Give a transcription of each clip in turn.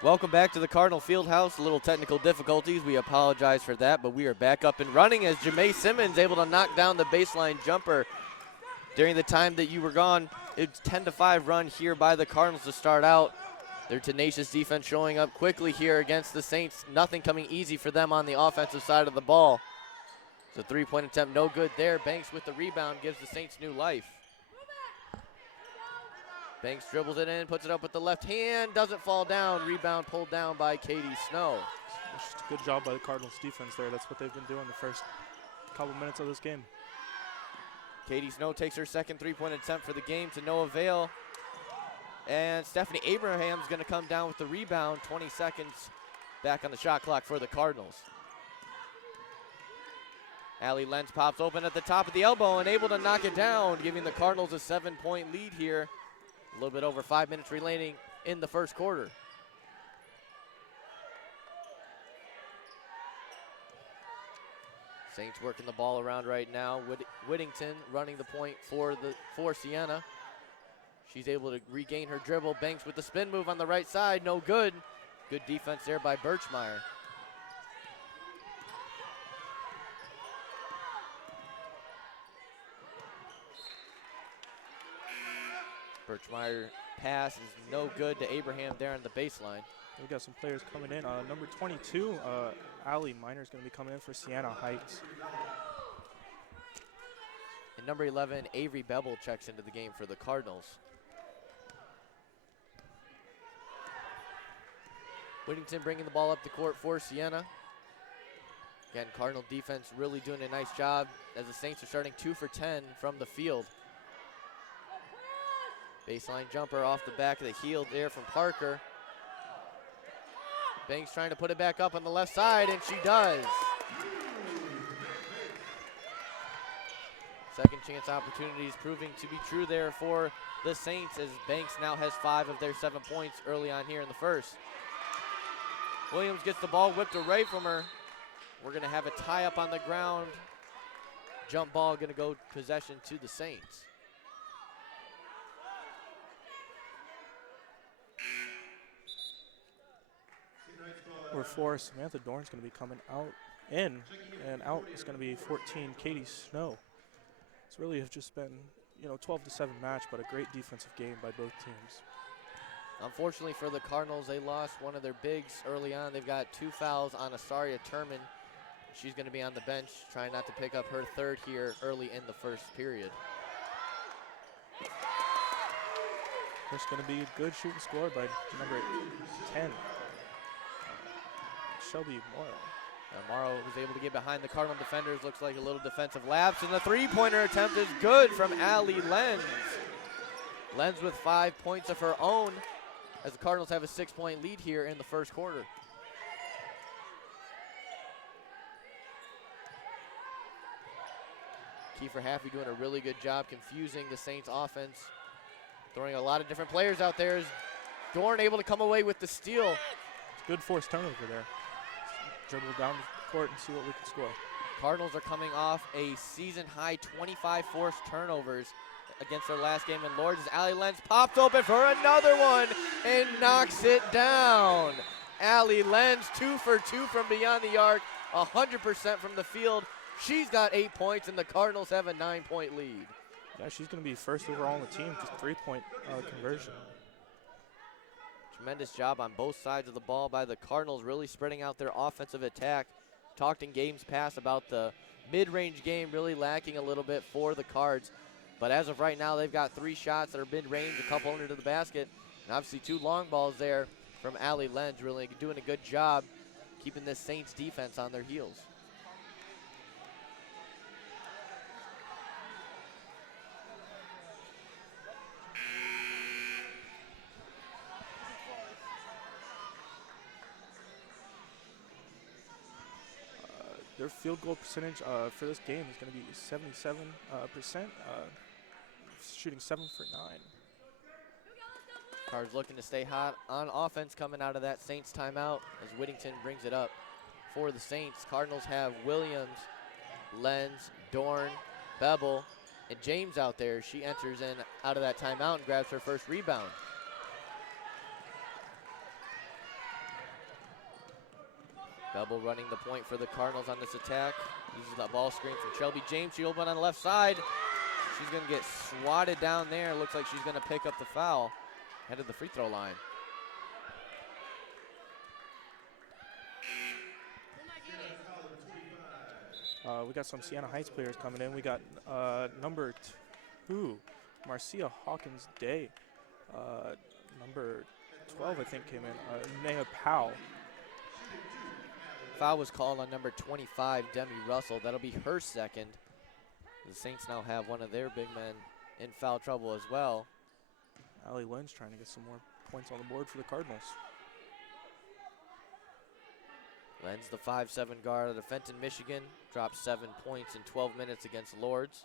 Welcome back to the Cardinal Fieldhouse. A little technical difficulties. We apologize for that, but we are back up and running as Jamae Simmons able to knock down the baseline jumper during the time that you were gone. It's 10-5 run here by the Cardinals to start out. Their tenacious defense showing up quickly here against the Saints. Nothing coming easy for them on the offensive side of the ball. It's a three-point attempt, no good there. Banks with the rebound gives the Saints new life. Banks dribbles it in, puts it up with the left hand, doesn't fall down. Rebound pulled down by Katie Snow. It's just a good job by the Cardinals defense there. That's what they've been doing the first couple minutes of this game. Katie Snow takes her second three-point attempt for the game to no avail. And Stephanie Abraham's going to come down with the rebound. 20 seconds back on the shot clock for the Cardinals. Allie Lenz pops open at the top of the elbow and able to knock it down, giving the Cardinals a 7-point lead here. A little bit over 5 minutes remaining in the first quarter. Saints working the ball around right now. Whittington running the point for Siena. She's able to regain her dribble. Banks with the spin move on the right side, no good. Good defense there by Birchmeyer. Birchmeyer pass is no good to Abraham there on the baseline. We got some players coming in. Number 22, Allie Miner is going to be coming in for Siena Heights. And number 11, Avery Bevel checks into the game for the Cardinals. Whittington bringing the ball up the court for Siena. Again, Cardinal defense really doing a nice job as the Saints are starting 2 for 10 from the field. Baseline jumper off the back of the heel there from Parker. Banks trying to put it back up on the left side, and she does. Second chance opportunities proving to be true there for the Saints as Banks now has 5 of their 7 points early on here in the first. Williams gets the ball whipped away from her. We're going to have a tie up on the ground. Jump ball going to go possession to the Saints. Number 4, Samantha Dorn's going to be coming out in, and out is going to be 14, Katie Snow. It's really have just been, 12-7 match, but a great defensive game by both teams. Unfortunately for the Cardinals, they lost one of their bigs early on. They've got 2 fouls on Asaria Turman. She's going to be on the bench, trying not to pick up her third here early in the first period. There's going to be a good shooting score by number 10, Shelby Morrow. Morrow was able to get behind the Cardinal defenders. Looks like a little defensive lapse, and the three-pointer attempt is good from Allie Lenz. Lenz with 5 points of her own as the Cardinals have a 6-point lead here in the first quarter. Kiefer Haffey doing a really good job confusing the Saints offense. Throwing a lot of different players out there. Dorn able to come away with the steal. It's good forced turnover there. Dribble down the court and see what we can score. Cardinals are coming off a season-high 25 forced turnovers against their last game in Lords. Allie Lenz popped open for another one and knocks it down. Allie Lenz 2 for 2 from beyond the arc, 100% from the field. She's got 8 points, and the Cardinals have a 9-point lead. Yeah, she's going to be first overall on the team, just 3-point conversion. Tremendous job on both sides of the ball by the Cardinals, really spreading out their offensive attack. Talked in games past about the mid-range game really lacking a little bit for the Cards. But as of right now, they've got 3 shots that are mid-range, a couple under to the basket. And obviously 2 long balls there from Allie Lenz, really doing a good job keeping this Saints defense on their heels. Their field goal percentage for this game is going to be 77%, shooting 7 for 9. Cards looking to stay hot on offense coming out of that Saints timeout as Whittington brings it up for the Saints. Cardinals have Williams, Lenz, Dorn, Bevel, and James out there. She enters in out of that timeout and grabs her first rebound. Bebel running the point for the Cardinals on this attack. Uses the ball screen from Shelby James. She opened on the left side. She's going to get swatted down there. Looks like she's going to pick up the foul. Head of the free throw line. We got some Siena Heights players coming in. We got number 2, Marcia Hawkins-Day. Number 12, I think, came in. Nea Powell. Foul was called on number 25, Demi Russell. That'll be her second. The Saints now have one of their big men in foul trouble as well. Allie Lynn's trying to get some more points on the board for the Cardinals. Len's the 5'7" guard out of Fenton, Michigan. Dropped 7 points in 12 minutes against Lords.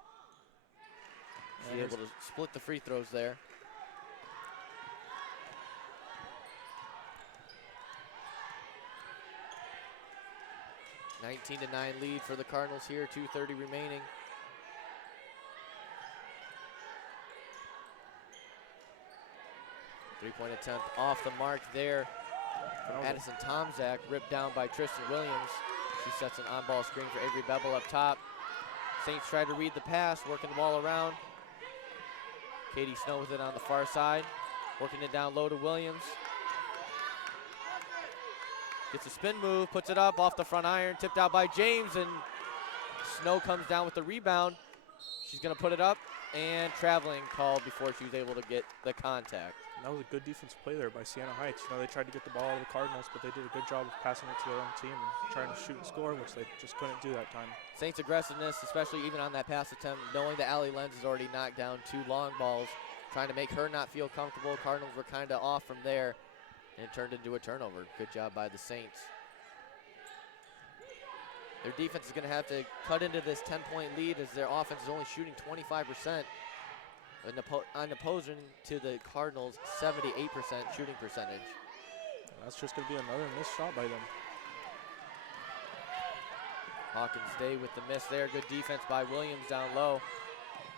She's able to split the free throws there. A 19-9 lead for the Cardinals here, 2:30 remaining. Three-point attempt off the mark there. Addison Tomczak ripped down by Tristan Williams. She sets an on-ball screen for Avery Bebel up top. Saints try to read the pass, working the ball around. Katie Snow with it on the far side, working it down low to Williams. Gets a spin move, puts it up off the front iron, tipped out by James, and Snow comes down with the rebound. She's gonna put it up, and traveling called before she was able to get the contact. That was a good defensive play there by Siena Heights. You know, they tried to get the ball out of the Cardinals, but they did a good job of passing it to their own team and trying to shoot and score, which they just couldn't do that time. Saints' aggressiveness, especially even on that pass attempt, knowing that Allie Lenz has already knocked down 2 long balls, trying to make her not feel comfortable. Cardinals were kind of off from there, and it turned into a turnover. Good job by the Saints. Their defense is going to have to cut into this 10-point lead as their offense is only shooting 25%. On opposing to the Cardinals' 78% shooting percentage. That's just going to be another missed shot by them. Hawkins-Day with the miss there. Good defense by Williams down low.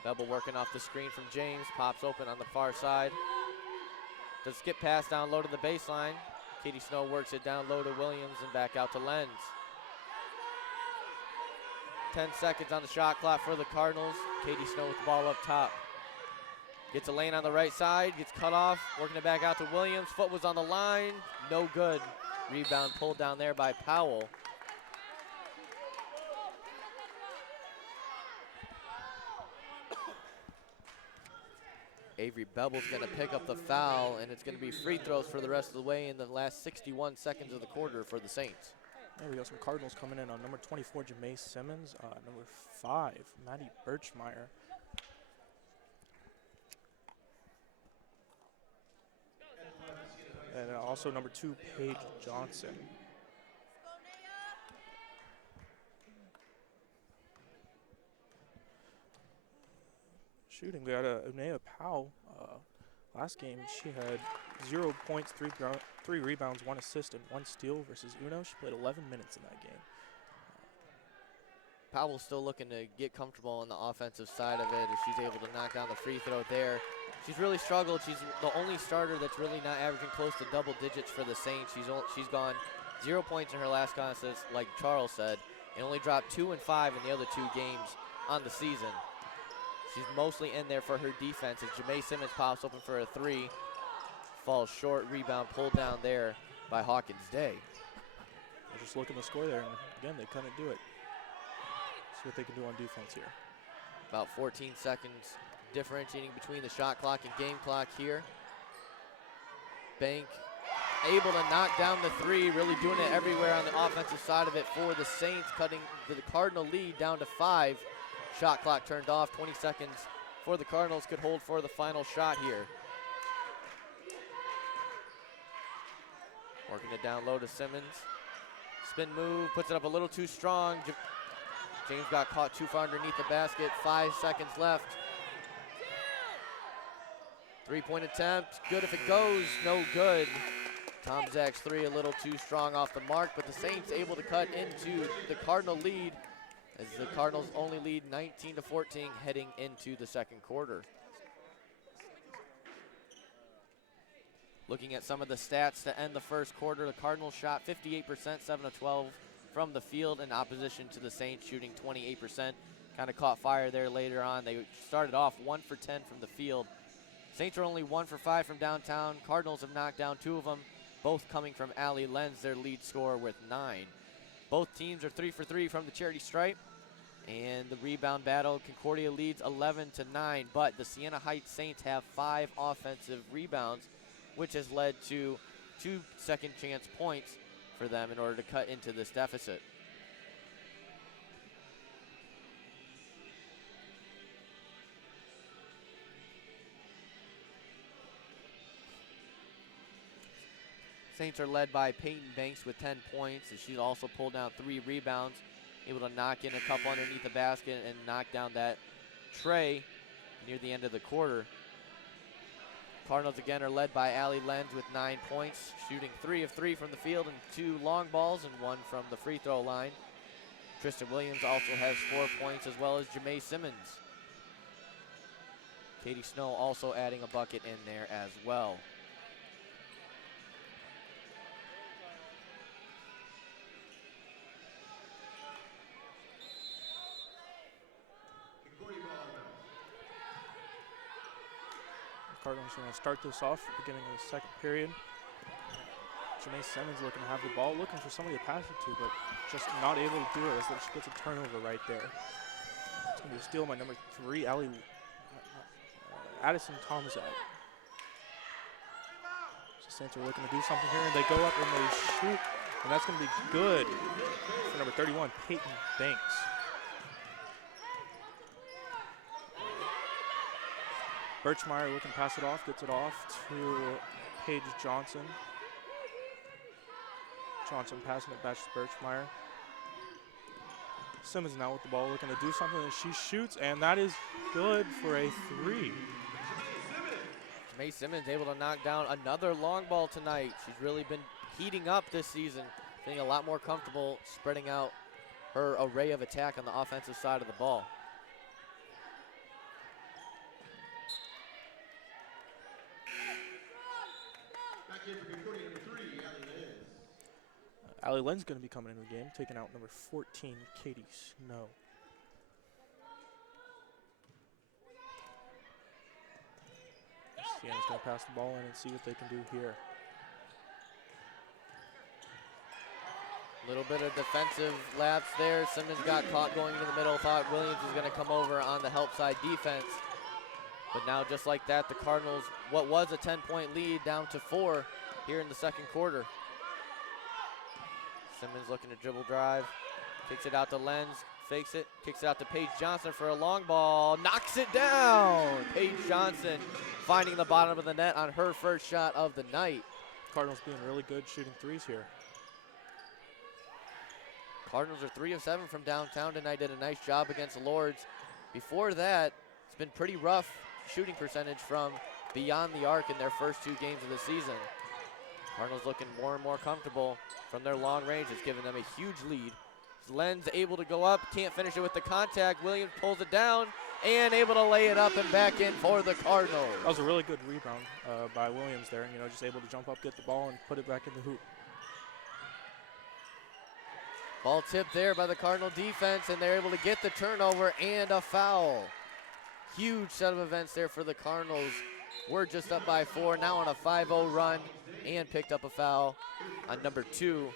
Bebel working off the screen from James. Pops open on the far side. Does skip pass down low to the baseline. Katie Snow works it down low to Williams and back out to Lenz. 10 seconds on the shot clock for the Cardinals. Katie Snow with the ball up top. Gets a lane on the right side, gets cut off, working it back out to Williams. Foot was on the line, no good. Rebound pulled down there by Powell. Avery Bebel's gonna pick up the foul, and it's gonna be free throws for the rest of the way in the last 61 seconds of the quarter for the Saints. There we go, some Cardinals coming in on number 24, Jamae Simmons, number 5, Maddie Birchmeyer. And also number 2, Paige Johnson. Shooting, we got Unea Powell. Last game, she had 0 points, 3 rebounds, 1 assist, and 1 steal versus Uno. She played 11 minutes in that game. Powell's still looking to get comfortable on the offensive side of it as she's able to knock down the free throw there. She's really struggled. She's the only starter that's really not averaging close to double digits for the Saints. She's gone 0 points in her last contest, like Charles said, and only dropped 2 and 5 in the other 2 games on the season. She's mostly in there for her defense as Jamae Simmons pops open for a 3. Falls short, rebound pulled down there by Hawkins-Day. They're just looking to score there, and again, they couldn't do it. See what they can do on defense here. About 14 seconds differentiating between the shot clock and game clock here. Bank able to knock down the 3, really doing it everywhere on the offensive side of it for the Saints, cutting the Cardinal lead down to 5. Shot clock turned off, 20 seconds for the Cardinals, could hold for the final shot here. Working it down low to Simmons. Spin move, puts it up a little too strong. James got caught too far underneath the basket, 5 seconds left. 3-point attempt, good if it goes, no good. Tomczak's 3 a little too strong off the mark, but the Saints able to cut into the Cardinal lead as the Cardinals only lead 19-14 heading into the second quarter. Looking at some of the stats to end the first quarter, the Cardinals shot 58%, 7 of 12 from the field, in opposition to the Saints shooting 28%. Kind of caught fire there later on. They started off 1 for 10 from the field. Saints are only 1 for 5 from downtown. Cardinals have knocked down 2 of them, both coming from Allie Lenz, their lead scorer, with 9. Both teams are 3 for 3 from the charity stripe. And the rebound battle, Concordia leads 11-9, but the Siena Heights Saints have 5 offensive rebounds, which has led to 2 second chance points for them in order to cut into this deficit. Saints are led by Peyton Banks with 10 points, and she's also pulled down 3 rebounds, able to knock in a couple underneath the basket and knock down that tray near the end of the quarter. Cardinals again are led by Allie Lenz with 9 points, shooting 3 of 3 from the field and 2 long balls and 1 from the free throw line. Tristan Williams also has 4 points, as well as Jamae Simmons. Katie Snow also adding a bucket in there as well. Cardinals are going to start this off at the beginning of the second period. Jamae Simmons looking to have the ball, looking for somebody to pass it to, but just not able to do it, as she gets a turnover right there. It's going to be a steal by number 3, Addison Tomzak. So Saints are looking to do something here, and they go up and they shoot, and that's going to be good for number 31, Peyton Banks. Birchmeyer looking to pass it off, gets it off to Paige Johnson. Johnson passing it back to Birchmeyer. Simmons now with the ball, looking to do something, and she shoots, and that is good for a 3. Jamae Simmons able to knock down another long ball tonight. She's really been heating up this season, feeling a lot more comfortable spreading out her array of attack on the offensive side of the ball. Allie Lenz going to be coming into the game, taking out number 14, Katie Snow. Siena's going to pass the ball in and see what they can do here. A little bit of defensive lapse there. Simmons got caught going into the middle, thought Williams was going to come over on the help side defense. But now just like that, the Cardinals, what was a 10-point lead, down to 4 here in the second quarter. Simmons looking to dribble drive, kicks it out to Lenz, fakes it, kicks it out to Paige Johnson for a long ball, knocks it down. Paige Johnson finding the bottom of the net on her first shot of the night. Cardinals being really good shooting threes here. Cardinals are 3 of 7 from downtown tonight, did a nice job against Lords. Before that, it's been pretty rough shooting percentage from beyond the arc in their first 2 games of the season. Cardinals looking more and more comfortable from their long range. It's given them a huge lead. Lenz able to go up, can't finish it with the contact. Williams pulls it down and able to lay it up and back in for the Cardinals. That was a really good rebound by Williams there. You know, just able to jump up, get the ball, and put it back in the hoop. Ball tipped there by the Cardinal defense, and they're able to get the turnover and a foul. Huge set of events there for the Cardinals. We're just up by 4, now on a 5-0 run, and picked up a foul on number 2,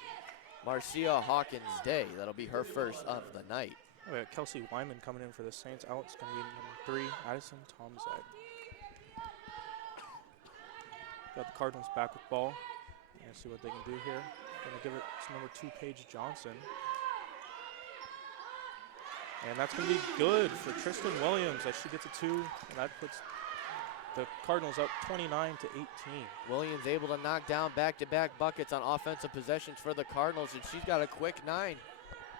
Marcia Hawkins-Day. That'll be her first of the night. We got Kelsey Wyman coming in for the Saints. Out it's going to be number 3, Addison Tomzak. Got the Cardinals back with ball. Gonna see what they can do here. Gonna give it to number 2, Paige Johnson. And that's gonna be good for Tristan Williams as she gets a 2, and that puts the Cardinals up 29-18. Williams able to knock down back-to-back buckets on offensive possessions for the Cardinals, and she's got a quick 9.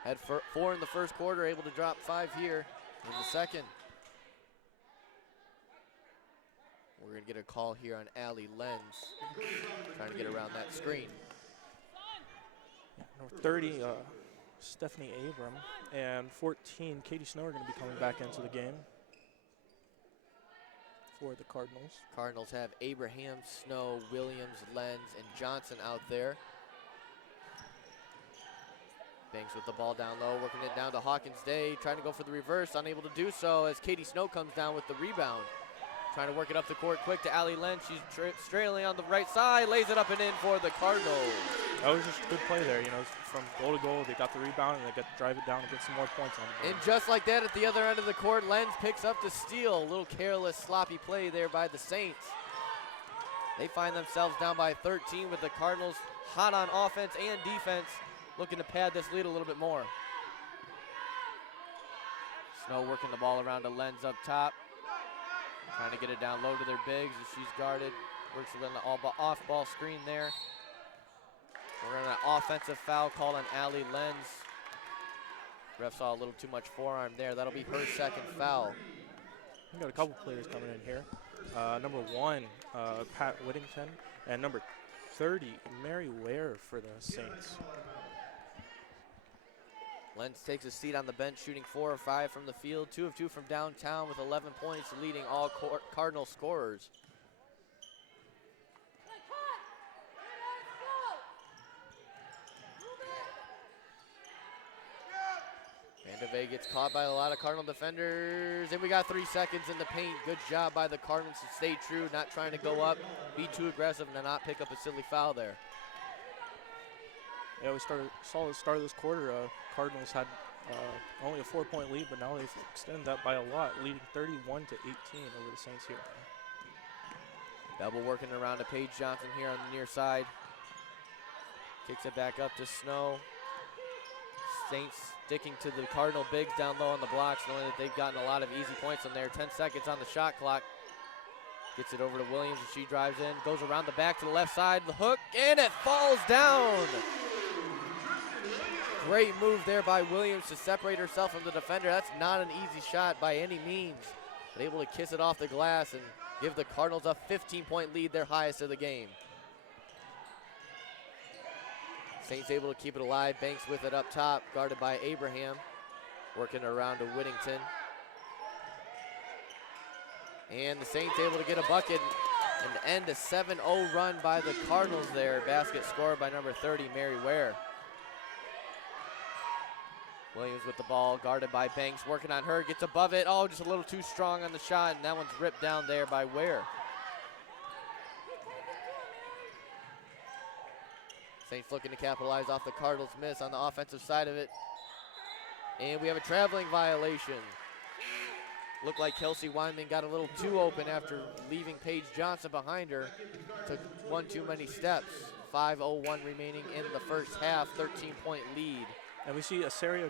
Had 4 in the first quarter, able to drop 5 here in the second. We're gonna get a call here on Allie Lenz, trying to get around that screen. Yeah, number 30, Stephanie Abram, and 14, Katie Snow are gonna be coming back into the game. for the Cardinals. Cardinals have Abraham, Snow, Williams, Lenz, and Johnson out there. Banks with the ball down low, working it down to Hawkins Day, trying to go for the reverse, unable to do so as Katie Snow comes down with the rebound. Trying to work it up the court quick to Allie Lenz. She's strailing on the right side, lays it up and in for the Cardinals. That was just good play there, you know, from goal to goal. They got the rebound and they got to drive it down and get some more points on the board. And just like that, at the other end of the court, Lenz picks up the steal. A little careless, sloppy play there by the Saints. They find themselves down by 13 with the Cardinals hot on offense and defense, looking to pad this lead a little bit more. Snow working the ball around to Lenz up top. Trying to get it down low to their bigs as she's guarded. Works it on the off-ball screen there. We're on an offensive foul called on Allie Lenz. Ref saw a little too much forearm there. That'll be her second foul. We got a couple players coming in here. Number 1, Pat Whittington, and number 30, Mary Ware for the Saints. Lenz takes a seat on the bench, shooting 4 of 5 from the field, 2 of 2 from downtown with 11 points, leading all Cardinal scorers. Vandevey gets caught by a lot of Cardinal defenders, and we got 3 seconds in the paint. Good job by the Cardinals to stay true, not trying to go up, be too aggressive, and not pick up a silly foul there. Yeah, we saw the start of this quarter. Cardinals had only a 4-point lead, but now they've extended that by a lot, leading 31-18 over the Saints here. Bevel working around to Paige Johnson here on the near side. Kicks it back up to Snow. Saints sticking to the Cardinal bigs down low on the blocks, knowing that they've gotten a lot of easy points on there. 10 seconds on the shot clock. Gets it over to Williams as she drives in, goes around the back to the left side, the hook, and it falls down. Great move there by Williams to separate herself from the defender. That's not an easy shot by any means. But able to kiss it off the glass and give the Cardinals a 15-point lead, their highest of the game. Saints able to keep it alive. Banks with it up top, guarded by Abraham. Working around to Whittington. And the Saints able to get a bucket and end a 7-0 run by the Cardinals there. Basket scored by number 30, Mary Ware. Williams with the ball, guarded by Banks, working on her, gets above it. Oh, just a little too strong on the shot, and that one's ripped down there by Ware. Saints looking to capitalize off the Cardinals' miss on the offensive side of it. And we have a traveling violation. Looked like Kelsey Weinman got a little too open after leaving Paige Johnson behind her. Took one too many steps. 5:01 remaining in the first half, 13-point lead. And we see Asaria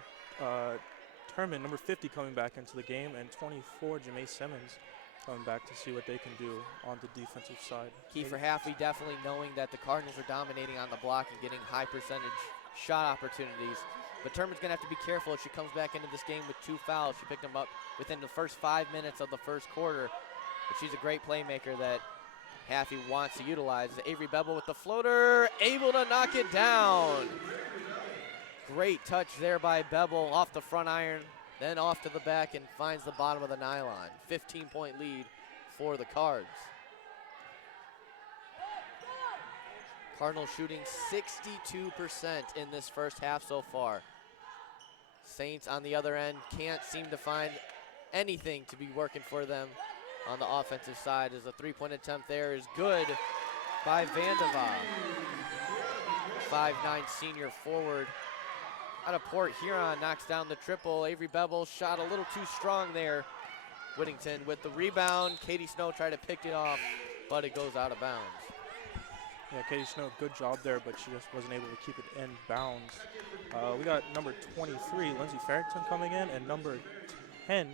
Turman, number 50, coming back into the game, and 24, Jamae Simmons, coming back to see what they can do on the defensive side. Kiefer Haffley definitely knowing that the Cardinals are dominating on the block and getting high percentage shot opportunities. But Turman's going to have to be careful as she comes back into this game with 2 fouls. She picked them up within the first 5 minutes of the first quarter. But she's a great playmaker that Haffley wants to utilize. Avery Bevel with the floater, able to knock it down. Great touch there by Bevel off the front iron, then off to the back and finds the bottom of the nylon. 15-point lead for the Cards. Cardinals shooting 62% in this first half so far. Saints on the other end can't seem to find anything to be working for them on the offensive side, as a 3-point attempt there is good by Vandeva. 5'9" senior forward out of Port Huron knocks down the triple. Avery Bevel shot a little too strong there. Whittington with the rebound. Katie Snow tried to pick it off, but it goes out of bounds. Yeah, Katie Snow, good job there, but she just wasn't able to keep it in bounds. We got number 23, Lindsay Farrington, coming in, and number 10,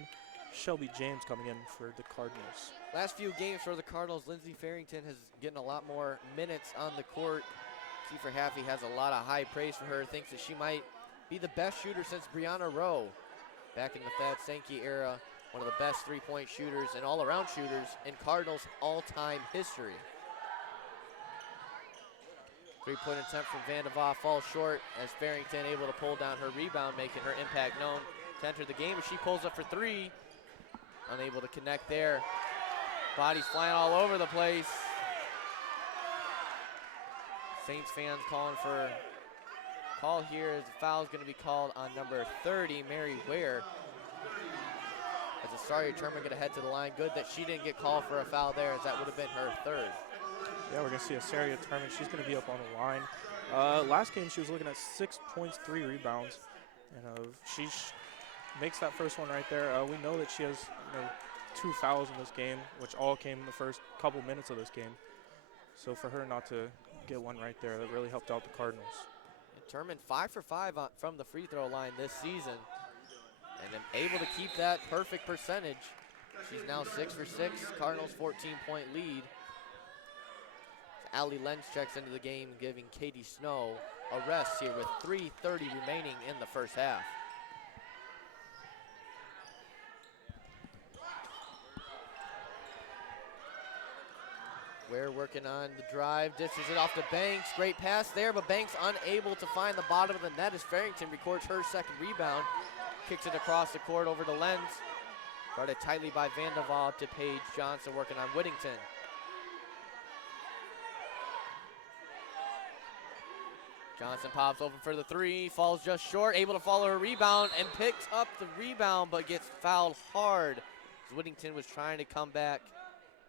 Shelby James, coming in for the Cardinals. Last few games for the Cardinals, Lindsay Farrington has getting a lot more minutes on the court. Kiefer Haffley has a lot of high praise for her, thinks that she might be the best shooter since Brianna Rowe. Back in the Thad Sankey era, one of the best 3-point shooters and all-around shooters in Cardinals all-time history. 3-point attempt from Vandeva falls short as Farrington able to pull down her rebound, making her impact known to enter the game. As she pulls up for 3, unable to connect there. Bodies flying all over the place. Saints fans calling for call here as the foul is going to be called on number 30, Mary Ware. As Asaria Turman going to head to the line. Good that she didn't get called for a foul there, as that would have been her third. Yeah, we're going to see Asaria Turman. She's going to be up on the line. Last game, she was looking at 6 points, 3 rebounds. And she makes that first one right there. We know that she has 2 fouls in this game, which all came in the first couple minutes of this game. So for her not to get one right there, that really helped out the Cardinals. And Turman 5 for 5 from the free throw line this season. And then able to keep that perfect percentage. She's now 6 for 6. Cardinals 14-point lead. Allie Lenz checks into the game, giving Katie Snow a rest here with 3:30 remaining in the first half. Ware working on the drive, dishes it off to Banks. Great pass there, but Banks unable to find the bottom of the net as Farrington records her second rebound. Kicks it across the court over to Lenz. Guarded tightly by Vanderval to Paige Johnson working on Whittington. Johnson pops open for the three, falls just short, able to follow her rebound and picks up the rebound but gets fouled hard. As Whittington was trying to come back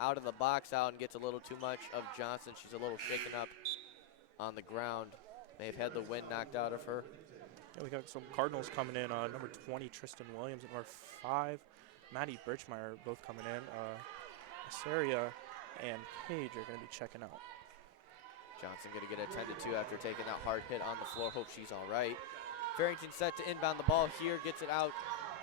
out of the box out and gets a little too much of Johnson. She's a little shaken up on the ground. May have had the wind knocked out of her. Yeah, we got some Cardinals coming in. Number 20, Tristan Williams, and number 5, Maddie Birchmeyer, both coming in. Asaria and Paige are going to be checking out. Johnson going to get attended to after taking that hard hit on the floor. Hope she's all right. Farrington set to inbound the ball here. Gets it out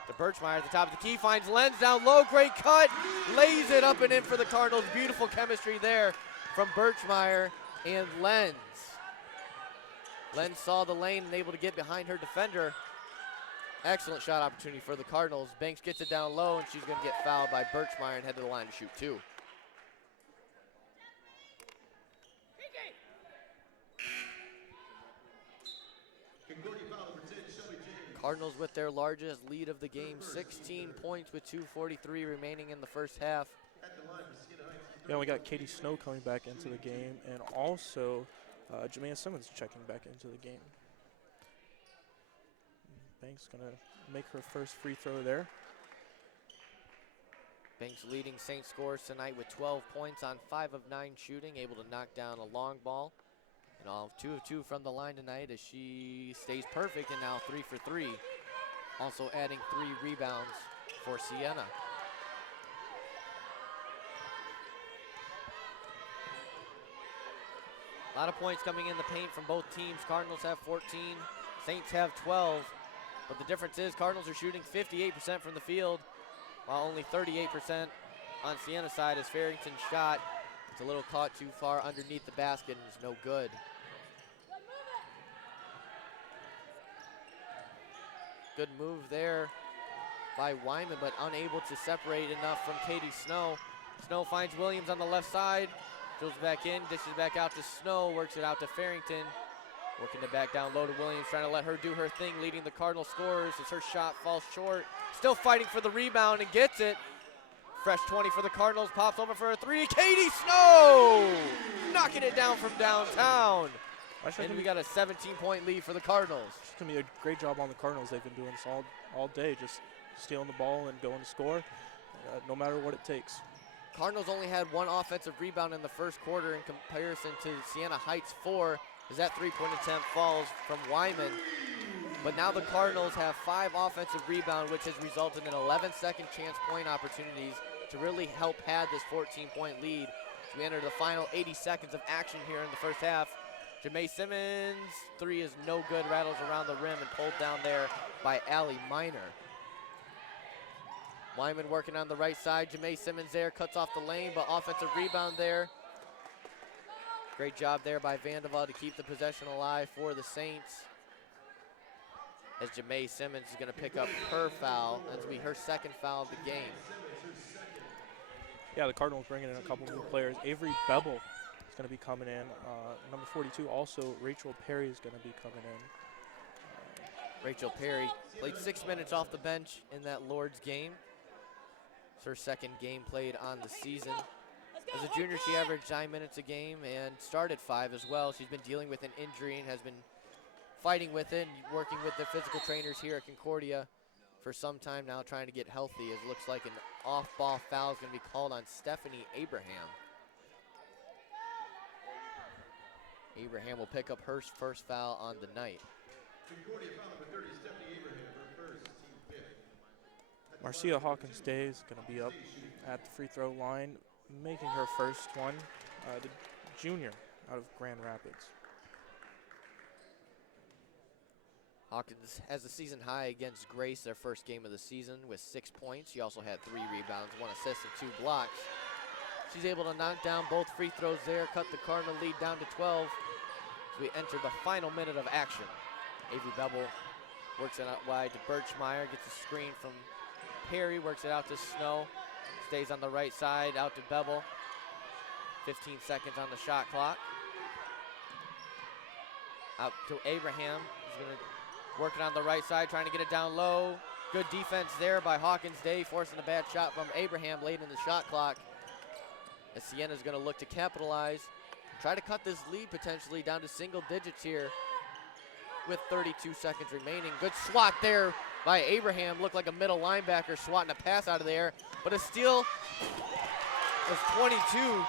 to Birchmeyer at the top of the key. Finds Lenz down low. Great cut. Lays it up and in for the Cardinals. Beautiful chemistry there from Birchmeyer and Lenz. Lenz saw the lane and able to get behind her defender. Excellent shot opportunity for the Cardinals. Banks gets it down low, and she's going to get fouled by Birchmeyer and head to the line to shoot 2. Cardinals with their largest lead of the game, 16 points with 2:43 remaining in the first half. Yeah, we got Katie Snow coming back into the game, and also Jamea Simmons checking back into the game. Banks going to make her first free throw there. Banks leading Saints scores tonight with 12 points on 5 of 9 shooting, able to knock down a long ball. And all 2 of 2 from the line tonight as she stays perfect and now 3 for 3. Also adding 3 rebounds for Siena. A lot of points coming in the paint from both teams. Cardinals have 14, Saints have 12. But the difference is Cardinals are shooting 58% from the field, while only 38% on Siena's side as Farrington's shot. It's a little caught too far underneath the basket and is no good. Good move there by Wyman, but unable to separate enough from Katie Snow. Snow finds Williams on the left side, drills back in, dishes back out to Snow, works it out to Farrington. Working to back down low to Williams, trying to let her do her thing, leading the Cardinal scorers as her shot falls short. Still fighting for the rebound and gets it. Fresh 20 for the Cardinals, pops over for a 3. Katie Snow knocking it down from downtown. And we got a 17-point lead for the Cardinals. It's going to be a great job on the Cardinals. They've been doing this all day, just stealing the ball and going to score, no matter what it takes. Cardinals only had 1 offensive rebound in the first quarter in comparison to Siena Heights 4, as that 3-point attempt falls from Wyman. But now the Cardinals have 5 offensive rebounds, which has resulted in 11 second chance point opportunities to really help pad this 14-point lead. As we enter the final 80 seconds of action here in the first half. Jamea Simmons, 3 is no good, rattles around the rim and pulled down there by Allie Miner. Wyman working on the right side, Jamea Simmons there, cuts off the lane, but offensive rebound there. Great job there by Vanderval to keep the possession alive for the Saints. As Jamea Simmons is going to pick up her foul. That's going to be her second foul of the game. Yeah, the Cardinals bringing in a couple new players. Avery Bevel is going to be coming in. Number 42, also Rachel Perry is going to be coming in. Rachel Perry played 6 minutes off the bench in that Lord's game. It's her second game played on the season. As a junior, she averaged 9 minutes a game and started 5 as well. She's been dealing with an injury and has been fighting with it and working with the physical trainers here at Concordia for some time now, trying to get healthy. It looks like an off-ball foul is going to be called on Stephanie Abraham. Abraham will pick up her first foul on the night. Concordia foul number 30, Stephanie Abraham, her first, team fifth. Marcia Hawkins-Day is going to be up at the free throw line, making her first one, the junior out of Grand Rapids. Hawkins has a season high against Grace, their first game of the season, with 6 points. She also had 3 rebounds, 1 assist, and 2 blocks. She's able to knock down both free throws there, cut the Cardinal lead down to 12 as we enter the final minute of action. Avery Bevel works it out wide to Birchmeyer, gets a screen from Perry, works it out to Snow, stays on the right side, out to Bevel. 15 seconds on the shot clock. Out to Abraham, he's gonna work it on the right side, trying to get it down low. Good defense there by Hawkins-Day, forcing a bad shot from Abraham late in the shot clock. As Siena's gonna look to capitalize, try to cut this lead potentially down to single digits here with 32 seconds remaining. Good swat there by Abraham, looked like a middle linebacker swatting a pass out of the air, but a steal was 22.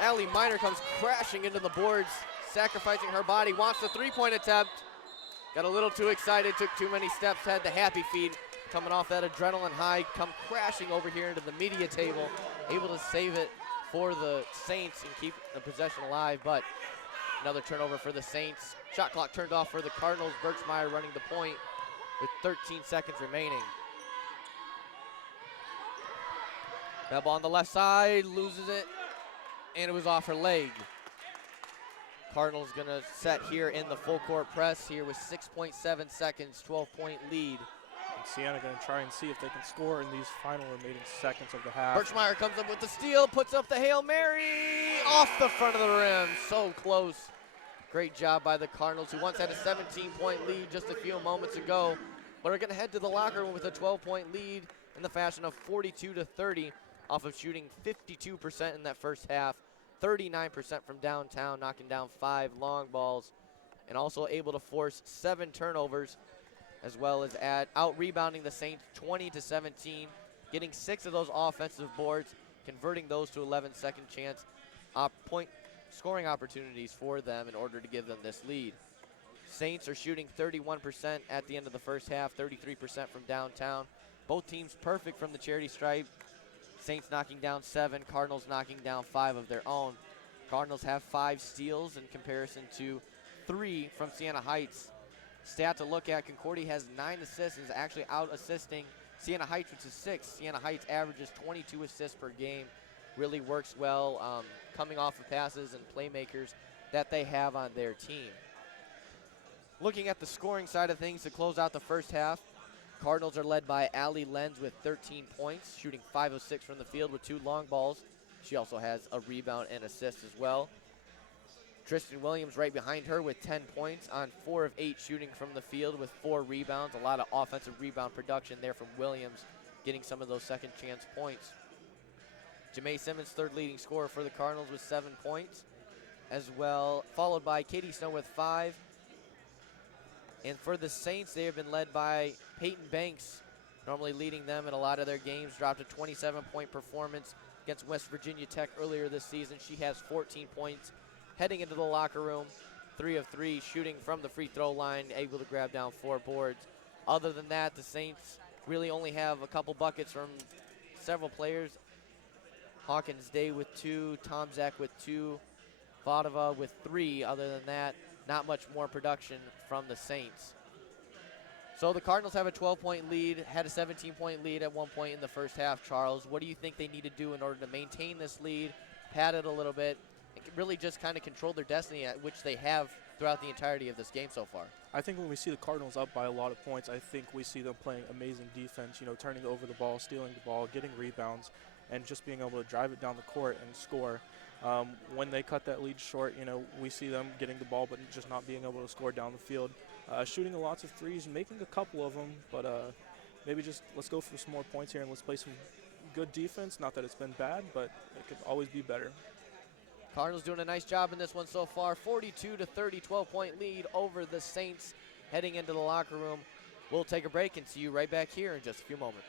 Allie Miner comes crashing into the boards, sacrificing her body, wants the 3-point attempt. Got a little too excited, took too many steps, had the happy feet coming off that adrenaline high, come crashing over here into the media table, able to save it for the Saints and keep the possession alive, but another turnover for the Saints. Shot clock turned off for the Cardinals. Birchmeyer running the point with 13 seconds remaining. Bevel on the left side, loses it, and it was off her leg. Cardinals gonna set here in the full court press here with 6.7 seconds, 12-point lead. And Siena going to try and see if they can score in these final remaining seconds of the half. Birchmeyer comes up with the steal, puts up the Hail Mary off the front of the rim. So close. Great job by the Cardinals, who once had a 17-point lead just a few moments ago, but are going to head to the locker room with a 12-point lead in the fashion of 42-30 off of shooting 52% in that first half, 39% from downtown, knocking down 5 long balls, and also able to force 7 turnovers, as well as out-rebounding the Saints 20-17, getting 6 of those offensive boards, converting those to 11 second chance point scoring opportunities for them in order to give them this lead. Saints are shooting 31% at the end of the first half, 33% from downtown. Both teams perfect from the charity stripe. Saints knocking down 7, Cardinals knocking down 5 of their own. Cardinals have 5 steals in comparison to 3 from Siena Heights. Stat to look at, Concordia has 9 assists and is actually out-assisting Siena Heights, which is 6. Siena Heights averages 22 assists per game. Really works well coming off of passes and playmakers that they have on their team. Looking at the scoring side of things to close out the first half, Cardinals are led by Allie Lenz with 13 points, shooting 5 of 6 from the field with 2 long balls. She also has a rebound and assist as well. Tristan Williams right behind her with 10 points on 4 of 8 shooting from the field with 4 rebounds. A lot of offensive rebound production there from Williams, getting some of those second chance points. Jamae Simmons, third leading scorer for the Cardinals with 7 points as well, followed by Katie Snow with 5. And for the Saints, they have been led by Peyton Banks, normally leading them in a lot of their games. Dropped a 27-point performance against West Virginia Tech earlier this season. She has 14 points. Heading into the locker room, 3 of 3, shooting from the free throw line, able to grab down 4 boards. Other than that, the Saints really only have a couple buckets from several players. Hawkins-Day with 2, Tomzak with 2, Vadova with 3. Other than that, not much more production from the Saints. So the Cardinals have a 12-point lead, had a 17-point lead at one point in the first half. Charles, what do you think they need to do in order to maintain this lead, pad it a little bit, really just kind of control their destiny, which they have throughout the entirety of this game so far? I think when we see the Cardinals up by a lot of points, I think we see them playing amazing defense, turning over the ball, stealing the ball, getting rebounds, and just being able to drive it down the court and score. When they cut that lead short, we see them getting the ball but just not being able to score down the field. Shooting lots of threes, making a couple of them, but maybe just let's go for some more points here and let's play some good defense. Not that it's been bad, but it could always be better. Cardinals doing a nice job in this one so far. 42 to 30, 12-point lead over the Saints heading into the locker room. We'll take a break and see you right back here in just a few moments.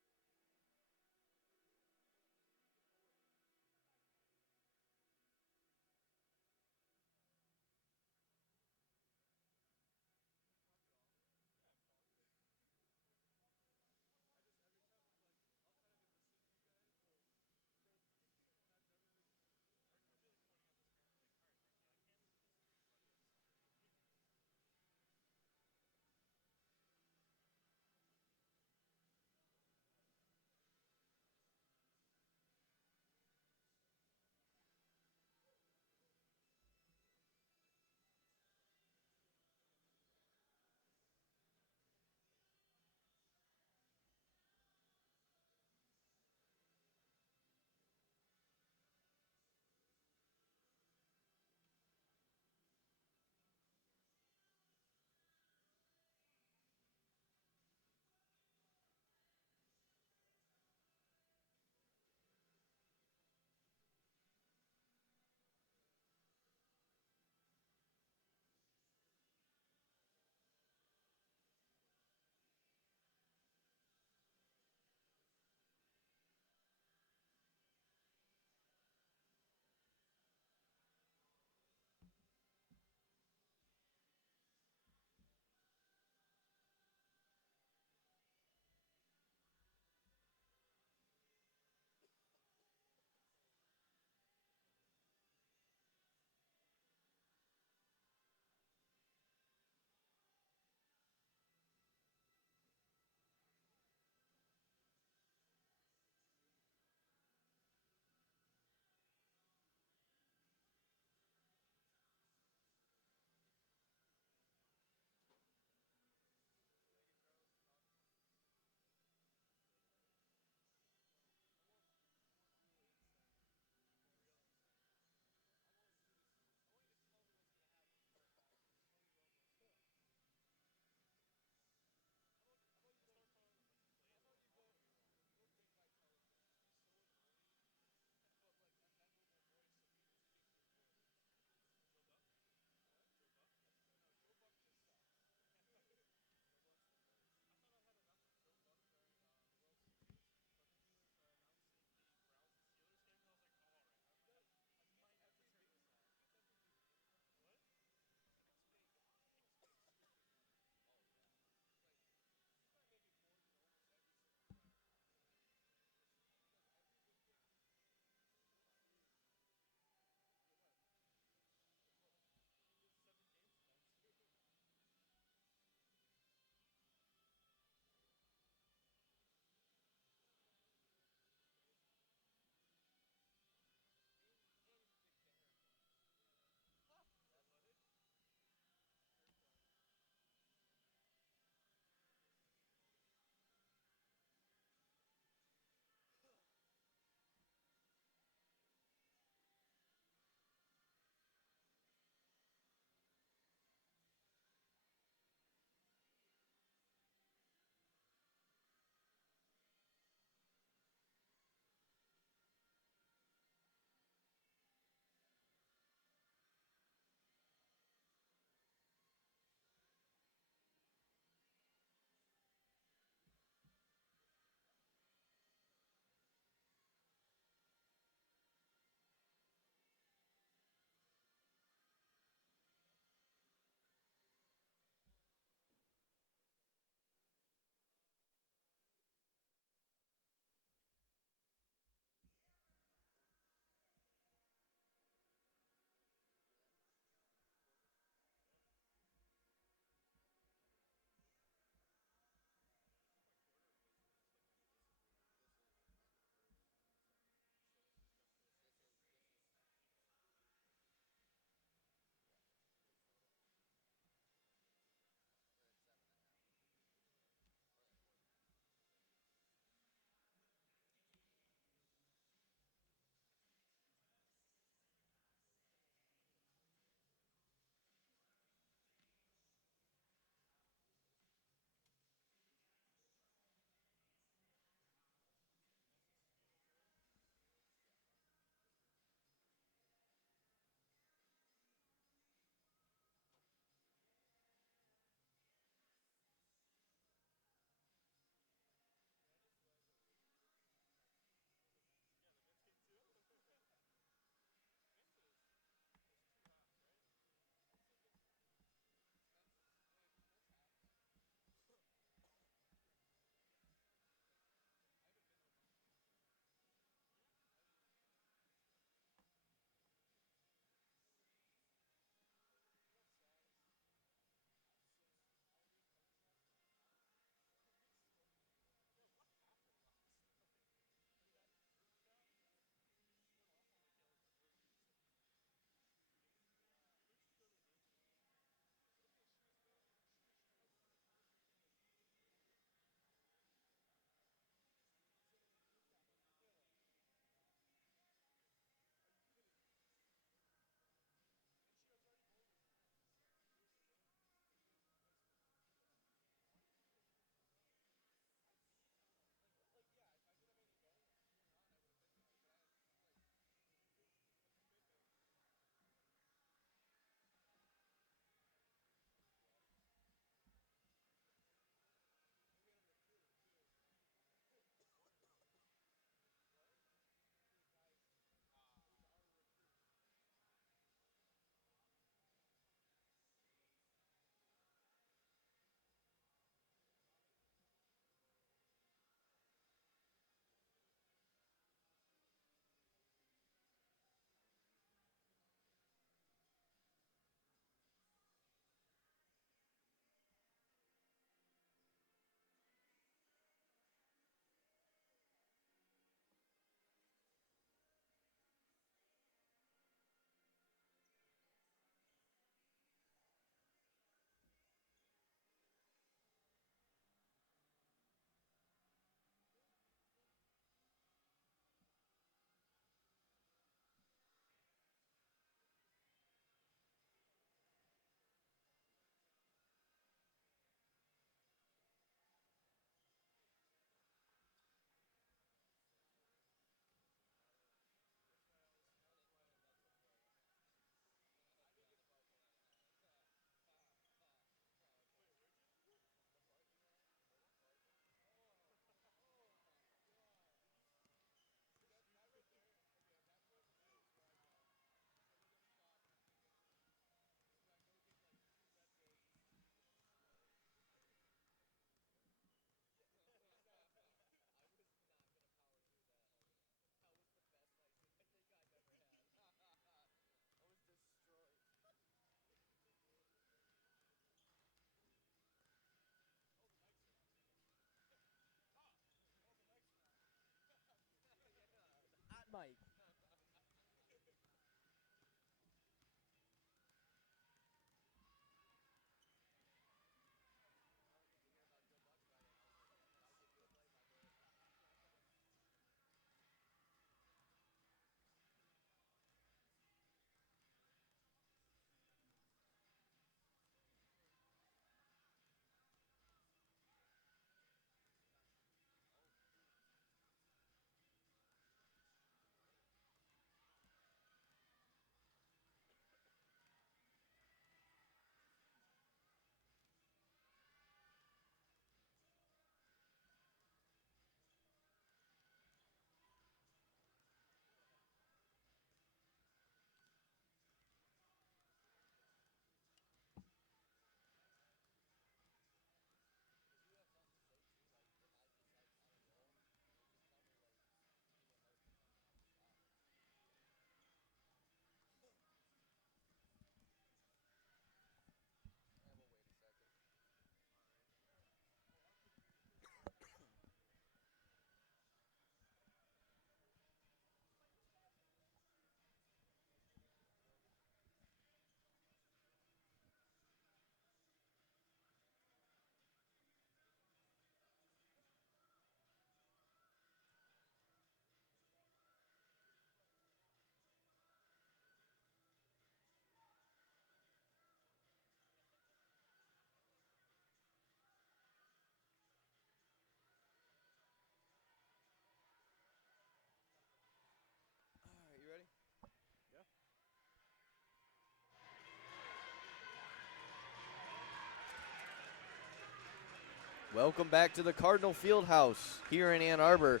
Welcome back to the Cardinal Fieldhouse here in Ann Arbor.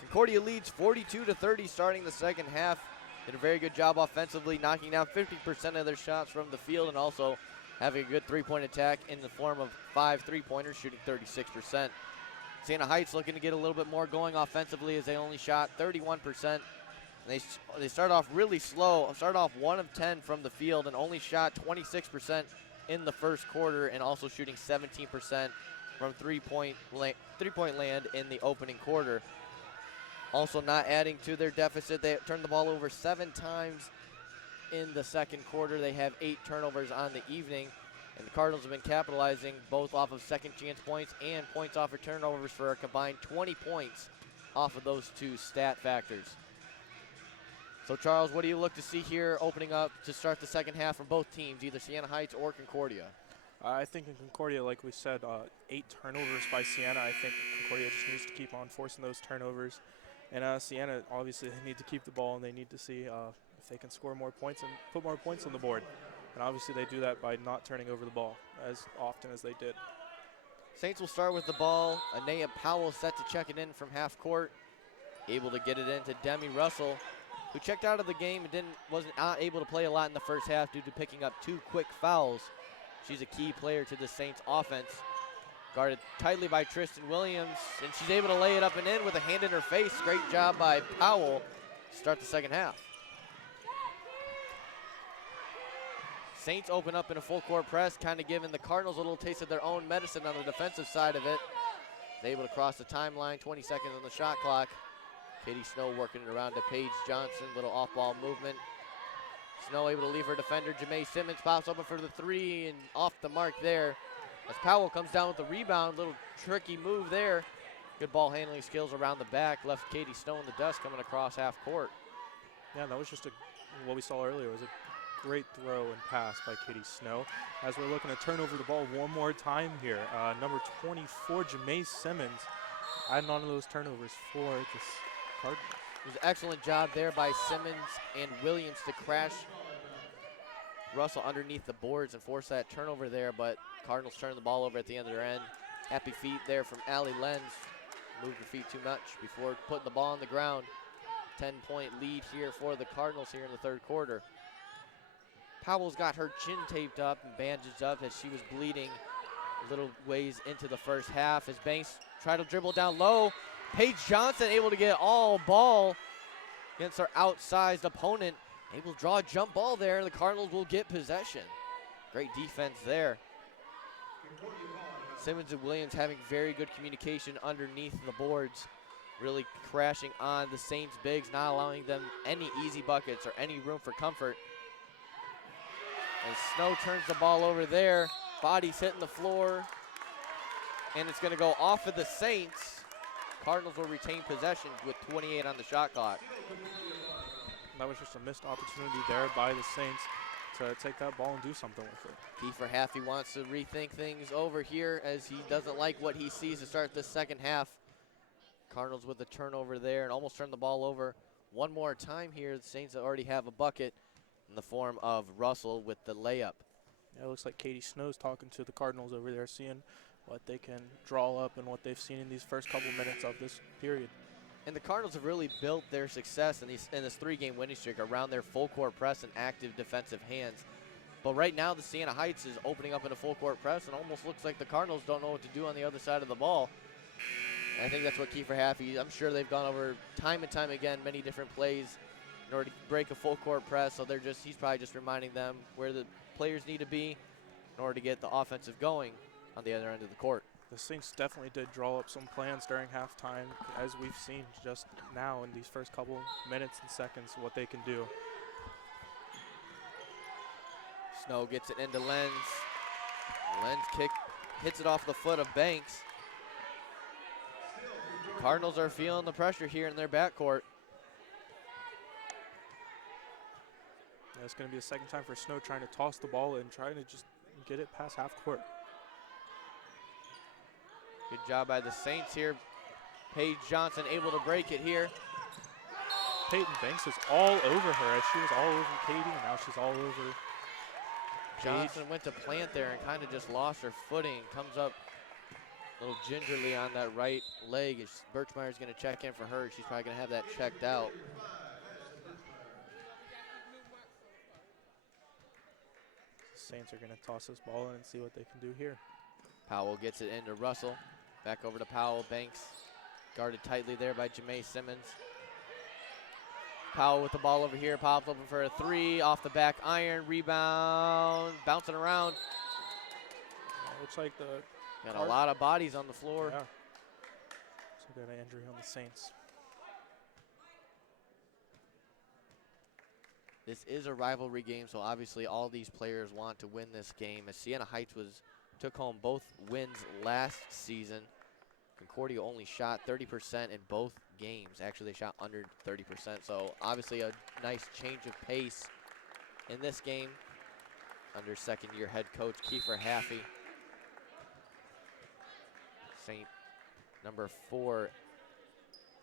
Concordia leads 42-30 starting the second half. Did a very good job offensively, knocking down 50% of their shots from the field and also having a good three-point attack in the form of 5 three-pointers, shooting 36%. Siena Heights looking to get a little bit more going offensively as they only shot 31%. They start off really slow, started off 1 of 10 from the field and only shot 26% in the first quarter and also shooting 17% from three-point land in the opening quarter. Also not adding to their deficit, they turned the ball over 7 times in the second quarter. They have 8 turnovers on the evening, and the Cardinals have been capitalizing both off of second chance points and points off of turnovers for a combined 20 points off of those 2 stat factors. So Charles, what do you look to see here opening up to start the second half from both teams, either Siena Heights or Concordia? I think in Concordia, like we said, 8 turnovers by Siena. I think Concordia just needs to keep on forcing those turnovers. And Siena, obviously, they need to keep the ball, and they need to see if they can score more points and put more points on the board. And obviously, they do that by not turning over the ball as often as they did. Saints will start with the ball. Anea Powell set to check it in from half court. Able to get it into Demi Russell, who checked out of the game and wasn't able to play a lot in the first half due to picking up 2 quick fouls. She's a key player to the Saints offense. Guarded tightly by Tristan Williams, and she's able to lay it up and in with a hand in her face. Great job by Powell to start the second half. Saints open up in a full court press, kind of giving the Cardinals a little taste of their own medicine on the defensive side of it. They're able to cross the timeline, 20 seconds on the shot clock. Katie Snow working it around to Paige Johnson, little off-ball movement. Snow able to leave her defender. Jamae Simmons pops open for the 3 and off the mark there. As Powell comes down with the rebound, little tricky move there. Good ball handling skills around the back. Left Katie Snow in the dust coming across half court. Yeah, that was just what we saw earlier was a great throw and pass by Katie Snow. As we're looking to turn over the ball one more time here, number 24, Jamae Simmons, adding on to those turnovers for the Cardinals. It was an excellent job there by Simmons and Williams to crash Russell underneath the boards and force that turnover there, but Cardinals turn the ball over at the end of their end. Happy feet there from Allie Lenz. Moved her feet too much before putting the ball on the ground. 10-point lead here for the Cardinals here in the third quarter. Powell's got her chin taped up and bandaged up as she was bleeding a little ways into the first half as Banks tried to dribble down low. Paige Johnson able to get all ball against her outsized opponent. Able to draw a jump ball there, and the Cardinals will get possession. Great defense there. Simmons and Williams having very good communication underneath the boards, really crashing on the Saints bigs, not allowing them any easy buckets or any room for comfort. As Snow turns the ball over there, body's hitting the floor, and it's going to go off of the Saints. Cardinals will retain possession with 28 on the shot clock. That was just a missed opportunity there by the Saints to take that ball and do something with it. Kiefer Haffey wants to rethink things over here as he doesn't like what he sees to start this second half. Cardinals with a turnover there and almost turned the ball over one more time here. The Saints already have a bucket in the form of Russell with the layup. Yeah, it looks like Katie Snow's talking to the Cardinals over there, seeing what they can draw up and what they've seen in these first couple minutes of this period. And the Cardinals have really built their success in this 3-game winning streak around their full court press and active defensive hands. But right now, the Siena Heights is opening up in a full court press and almost looks like the Cardinals don't know what to do on the other side of the ball. And I think that's what Kiefer Haffey, I'm sure they've gone over time and time again, many different plays in order to break a full court press. So he's probably just reminding them where the players need to be in order to get the offensive going on the other end of the court. The Saints definitely did draw up some plans during halftime, as we've seen just now in these first couple minutes and seconds what they can do. Snow gets it into Lenz. Lenz kick hits it off the foot of Banks. Cardinals are feeling the pressure here in their backcourt. Yeah, it's going to be the second time for Snow trying to toss the ball and trying to just get it past half court. Good job by the Saints here. Paige Johnson able to break it here. Peyton Banks is all over her, as she was all over Katie, and now she's all over Johnson went to plant there and kind of just lost her footing. Comes up A little gingerly on that right leg. Birchmeyer's going to check in for her. She's probably going to have that checked out. Saints are going to toss this ball in and see what they can do here. Powell gets it into Russell. Back over to Powell. Banks guarded tightly there by Jamae Simmons. Powell with the ball over here. Pops open for a three. Off the back iron. Rebound. Bouncing around. Looks like the Got a lot of bodies on the floor. Yeah. So got an injury on the Saints. This is a rivalry game, so obviously all these players want to win this game. As Siena Heights took home both wins last season. Concordia only shot 30% in both games. Actually, they shot under 30%, so obviously a nice change of pace in this game under second-year head coach Kiefer Haffey. Saint number 4,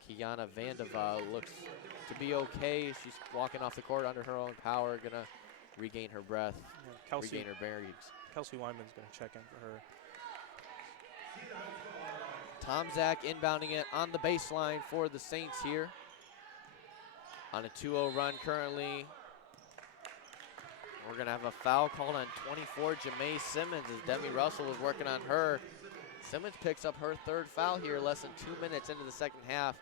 Kiana Vandeva, looks to be okay. She's walking off the court under her own power, gonna regain her breath, regain her bearings. Kelsey Wyman's gonna check in for her. Tom Zach inbounding it on the baseline for the Saints here. On a 2-0 run currently. We're gonna have a foul called on 24, Jamae Simmons, as Demi Russell was working on her. Simmons picks up her 3rd foul here less than 2 minutes into the second half.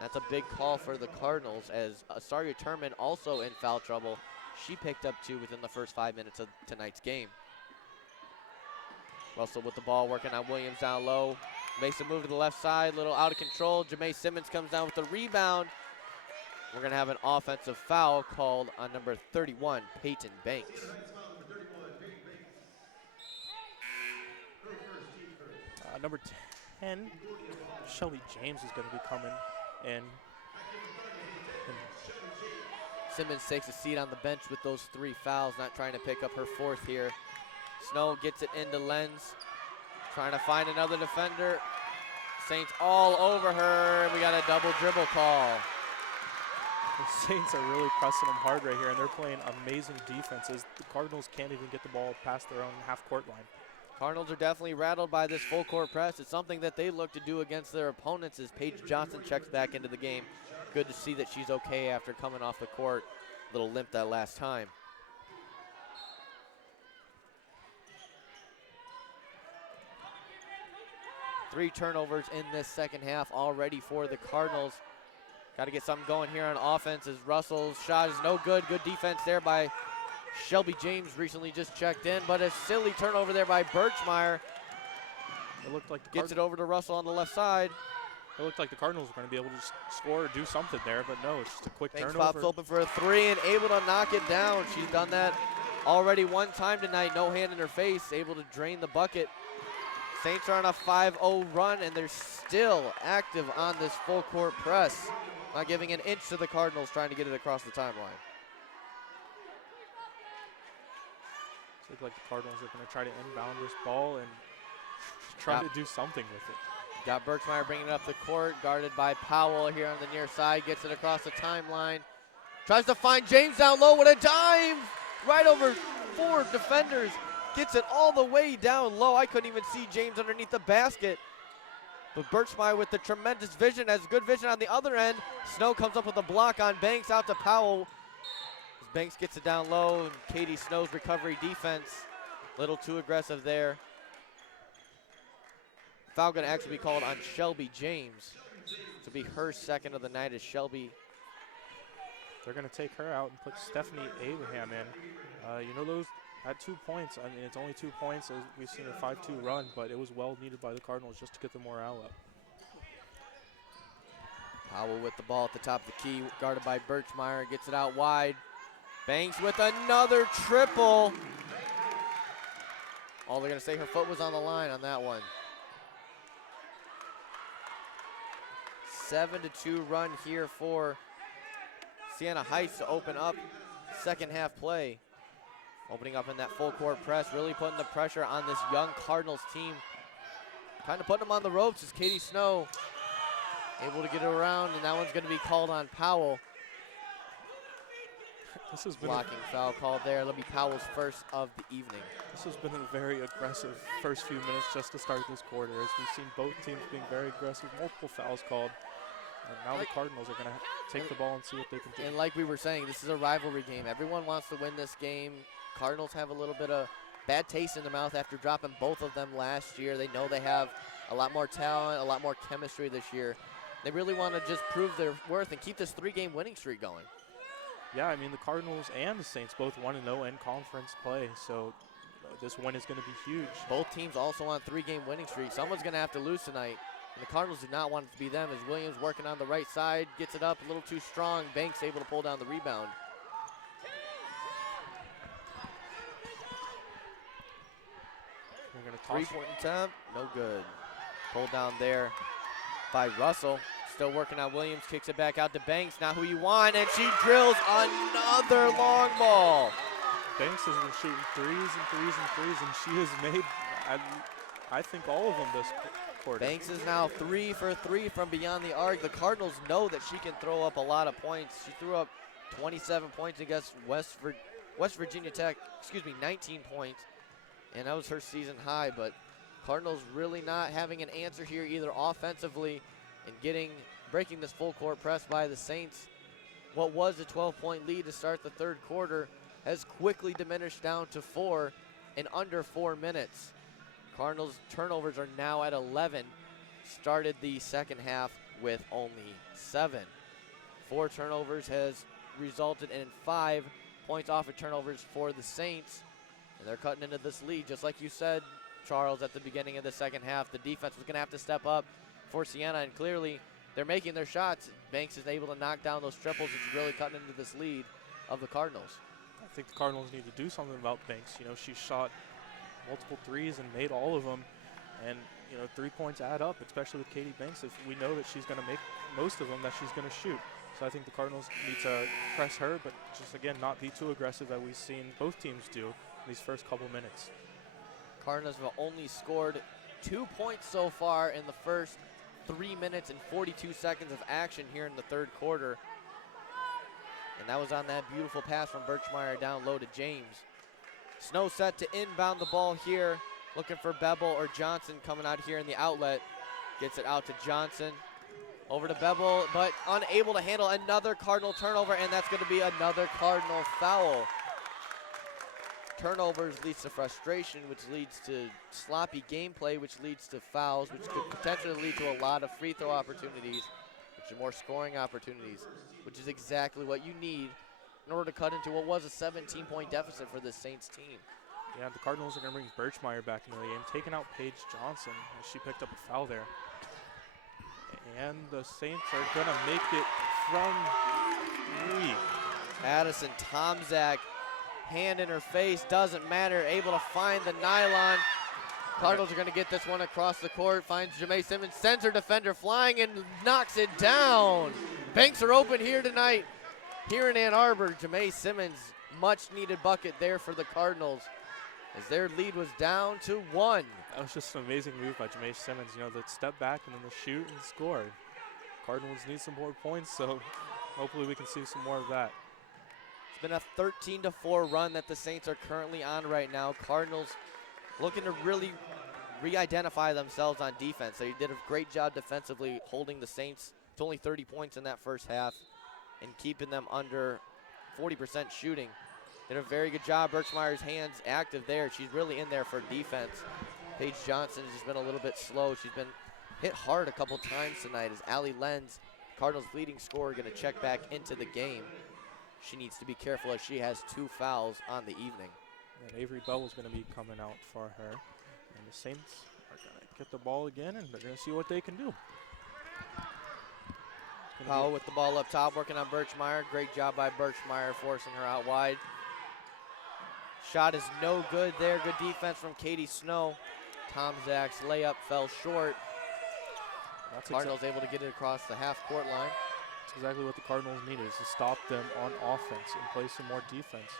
That's a big call for the Cardinals, as Asaria Turman also in foul trouble. She picked up 2 within the first 5 minutes of tonight's game. Russell with the ball, working on Williams down low. Makes a move to the left side, little out of control. Jamae Simmons comes down with the rebound. We're gonna have an offensive foul called on number 31, Peyton Banks. Number 10, Shelby James is going to be coming in. Simmons takes a seat on the bench with those 3 fouls, not trying to pick up her 4th here. Snow gets it into Lenz, trying to find another defender. Saints all over her. We got a double dribble call. The Saints are really pressing them hard right here, and they're playing amazing defenses. The Cardinals can't even get the ball past their own half-court line. Cardinals are definitely rattled by this full court press. It's something that they look to do against their opponents as Paige Johnson checks back into the game. Good to see that she's okay after coming off the court. Little limp that last time. Three turnovers in this second half already for the Cardinals. Got to get something going here on offense as Russell's shot is no good. Good defense there by Shelby James, recently just checked in, but a silly turnover there by Birchmeyer. It looked like gets it over to Russell on the left side. It looked like the Cardinals were going to be able to score or do something there, but no, it's just a quick Banks turnover. pops open for a 3 and able to knock it down. She's done that already one time tonight, no hand in her face, able to drain the bucket. Saints are on a 5-0 run, and they're still active on this full court press. Not giving an inch to the Cardinals trying to get it across the timeline. Looks like the Cardinals are going to try to inbound this ball and try to do something with it. Got Birchmeyer bringing it up the court, guarded by Powell here on the near side, gets it across the timeline. Tries to find James down low with a dive, right over 4 defenders. Gets it all the way down low. I couldn't even see James underneath the basket. But Birchmeyer with the tremendous vision, has good vision on the other end. Snow comes up with a block on Banks, out to Powell. As Banks gets it down low, and Katie Snow's recovery defense, a little too aggressive there. Foul gonna actually be called on Shelby James. To be her 2nd of the night as Shelby. They're gonna take her out and put Stephanie Abraham in. You know, those at 2 points, I mean, it's only 2 points. We've seen a 5-2 run, but it was well needed by the Cardinals just to get the morale up. Powell with the ball at the top of the key, guarded by Birchmeyer, gets it out wide. Banks with another triple. All they're gonna say, her foot was on the line on that one. 7-2 run here for Siena Heights to open up second half play. Opening up in that full court press, really putting the pressure on this young Cardinals team. Kind of putting them on the ropes as Katie Snow able to get it around, and that one's gonna be called on Powell. This has been Blocking foul called there. That'll be Powell's first of the evening. This has been a very aggressive first few minutes just to start this quarter, as we've seen both teams being very aggressive, multiple fouls called. And now the Cardinals are going to take the ball and see what they can do. And like we were saying, this is a rivalry game. Everyone wants to win this game. Cardinals have a little bit of bad taste in their mouth after dropping both of them last year. They know they have a lot more talent, a lot more chemistry this year. They really want to just prove their worth and keep this 3-game winning streak going. Yeah, I mean, the Cardinals and the Saints both 1-0 in conference play, so this win is going to be huge. Both teams also on 3-game winning streak. Someone's going to have to lose tonight. And the Cardinals do not want it to be them, as Williams working on the right side, gets it up a little too strong. Banks able to pull down the rebound. We're going to toss. Three-point attempt, no good. Pulled down there by Russell. Still working on Williams, kicks it back out to Banks, not who you want, and she drills another long ball. Banks has been shooting threes and threes and threes, and she has made, I think, all of them this quarter. Banks is now 3 for 3 from beyond the arc. The Cardinals know that she can throw up a lot of points. She threw up 27 points against West Virginia Tech, 19 points, and that was her season high, but Cardinals really not having an answer here either offensively and breaking this full court press by the Saints. What was a 12-point lead to start the third quarter has quickly diminished down to 4 in under 4 minutes. Cardinals turnovers are now at 11. Started the second half with only 7. 4 turnovers has resulted in 5 points off of turnovers for the Saints. And they're cutting into this lead, just like you said, Charles, at the beginning of the second half. The defense was going to have to step up for Siena, and clearly they're making their shots. Banks is able to knock down those triples, which is really cutting into this lead of the Cardinals. I think the Cardinals need to do something about Banks. You know, she shot multiple threes and made all of them, and 3 points add up, especially with Katie Banks. If we know that she's going to make most of them, that she's going to shoot. So I think the Cardinals need to press her, but just again not be too aggressive, as we've seen both teams do in these first couple minutes. Cardinals have only scored 2 points so far in the first 3 minutes and 42 seconds of action here in the third quarter. And that was on that beautiful pass from Birchmeyer down low to James. Snow set to inbound the ball here, looking for Bevel or Johnson coming out here in the outlet. Gets it out to Johnson. Over to Bevel, but unable to handle another Cardinal turnover, and that's going to be another Cardinal foul. Turnovers leads to frustration, which leads to sloppy gameplay, which leads to fouls, which could potentially lead to a lot of free throw opportunities, which are more scoring opportunities, which is exactly what you need in order to cut into what was a 17-point deficit for this Saints team. Yeah, the Cardinals are going to bring Birchmeyer back into the game, taking out Paige Johnson as she picked up a foul there. And the Saints are going to make it from 3. Addison Tomczak, hand in her face, doesn't matter, able to find the nylon. Cardinals are going to get this one across the court, finds Jamae Simmons, sends her defender flying and knocks it down. Banks are open here tonight, here in Ann Arbor. Jamae Simmons, much needed bucket there for the Cardinals, as their lead was down to 1. That was just an amazing move by Jamae Simmons. The step back and then the shoot and score. Cardinals need some more points, so hopefully we can see some more of that. It's been a 13-4 run that the Saints are currently on right now. Cardinals looking to really re-identify themselves on defense. They did a great job defensively holding the Saints to only 30 points in that first half and keeping them under 40% shooting. Did a very good job. Birchmeyer's hands active there. She's really in there for defense. Paige Johnson has just been a little bit slow. She's been hit hard a couple times tonight as Allie Lenz, Cardinals' leading scorer, going to check back into the game. She needs to be careful as she has 2 fouls on the evening. And Avery Bevel's going to be coming out for her. And the Saints are going to get the ball again, and they're going to see what they can do. Powell with the ball up top, working on Birchmeyer. Great job by Birchmeyer, forcing her out wide. Shot is no good there. Good defense from Katie Snow. Tomczak's layup fell short. Cardinals able to get it across the half-court line. That's exactly what the Cardinals need, is to stop them on offense and play some more defense.